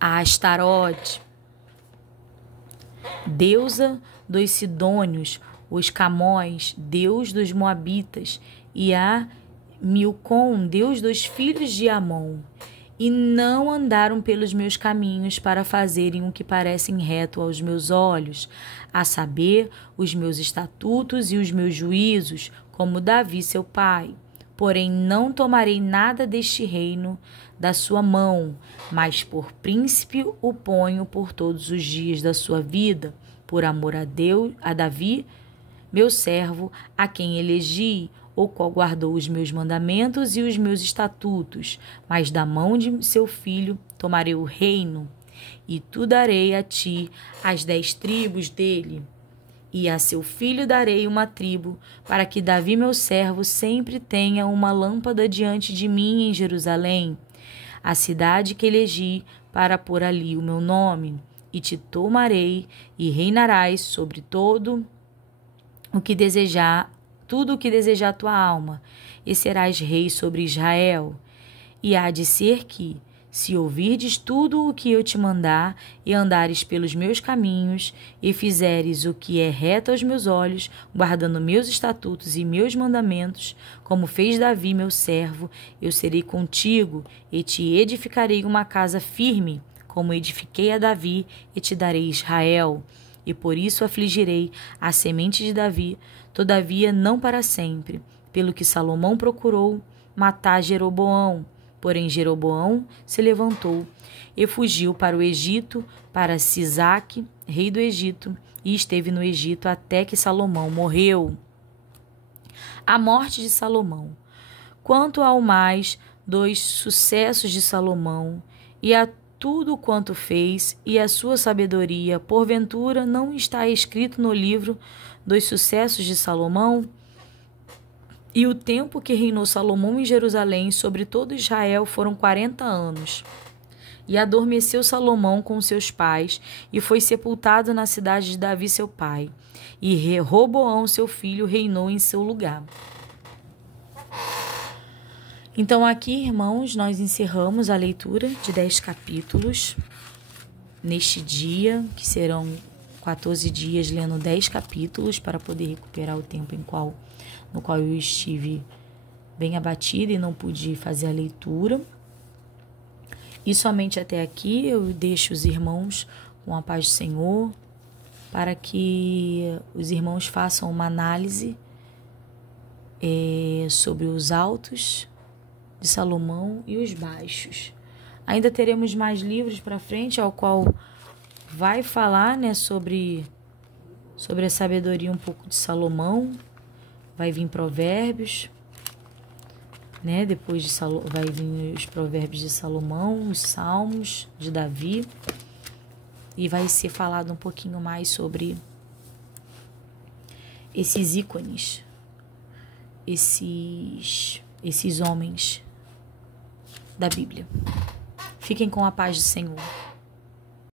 a Astarote, deusa dos Sidônios, os Camóis, deus dos Moabitas, e a Milcom, deus dos filhos de Amon, e não andaram pelos meus caminhos para fazerem o que parecem reto aos meus olhos, a saber, os meus estatutos e os meus juízos, como Davi seu pai. Porém não tomarei nada deste reino da sua mão, mas por príncipe o ponho por todos os dias da sua vida, por amor a Deus, a Davi, meu servo, a quem elegi, o qual guardou os meus mandamentos e os meus estatutos, mas da mão de seu filho tomarei o reino, e tu darei a ti as 10 tribos dele, e a seu filho darei uma tribo, para que Davi, meu servo, sempre tenha uma lâmpada diante de mim em Jerusalém, a cidade que elegi para pôr ali o meu nome, e te tomarei, e reinarás sobre tudo o que desejar a tua alma, e serás rei sobre Israel. E há de ser que, Se ouvirdes tudo o que eu te mandar, e andares pelos meus caminhos, e fizeres o que é reto aos meus olhos, guardando meus estatutos e meus mandamentos, como fez Davi, meu servo, eu serei contigo, e te edificarei uma casa firme, como edifiquei a Davi, e te darei Israel. E por isso afligirei a semente de Davi, todavia não para sempre, pelo que Salomão procurou matar Jeroboão. Porém Jeroboão se levantou e fugiu para o Egito, para Sisaque, rei do Egito, e esteve no Egito até que Salomão morreu. A morte de Salomão. Quanto ao mais dos sucessos de Salomão, e a tudo quanto fez, e a sua sabedoria, porventura não está escrito no livro dos sucessos de Salomão? E o tempo que reinou Salomão em Jerusalém sobre todo Israel foram 40 anos. E adormeceu Salomão com seus pais, e foi sepultado na cidade de Davi seu pai. E Rehoboão seu filho reinou em seu lugar. Então aqui, irmãos, nós encerramos a leitura de 10 capítulos. Neste dia, que serão 14 dias lendo 10 capítulos, para poder recuperar o tempo no qual eu estive bem abatida e não pude fazer a leitura. E somente até aqui eu deixo os irmãos com a paz do Senhor, para que os irmãos façam uma análise sobre os altos de Salomão e os baixos. Ainda teremos mais livros para frente, ao qual vai falar, né, sobre a sabedoria um pouco de Salomão. Vai vir Provérbios, né? Depois de vai vir os Provérbios de Salomão, os Salmos de Davi, e vai ser falado um pouquinho mais sobre esses ícones, esses homens da Bíblia. Fiquem com a paz do Senhor.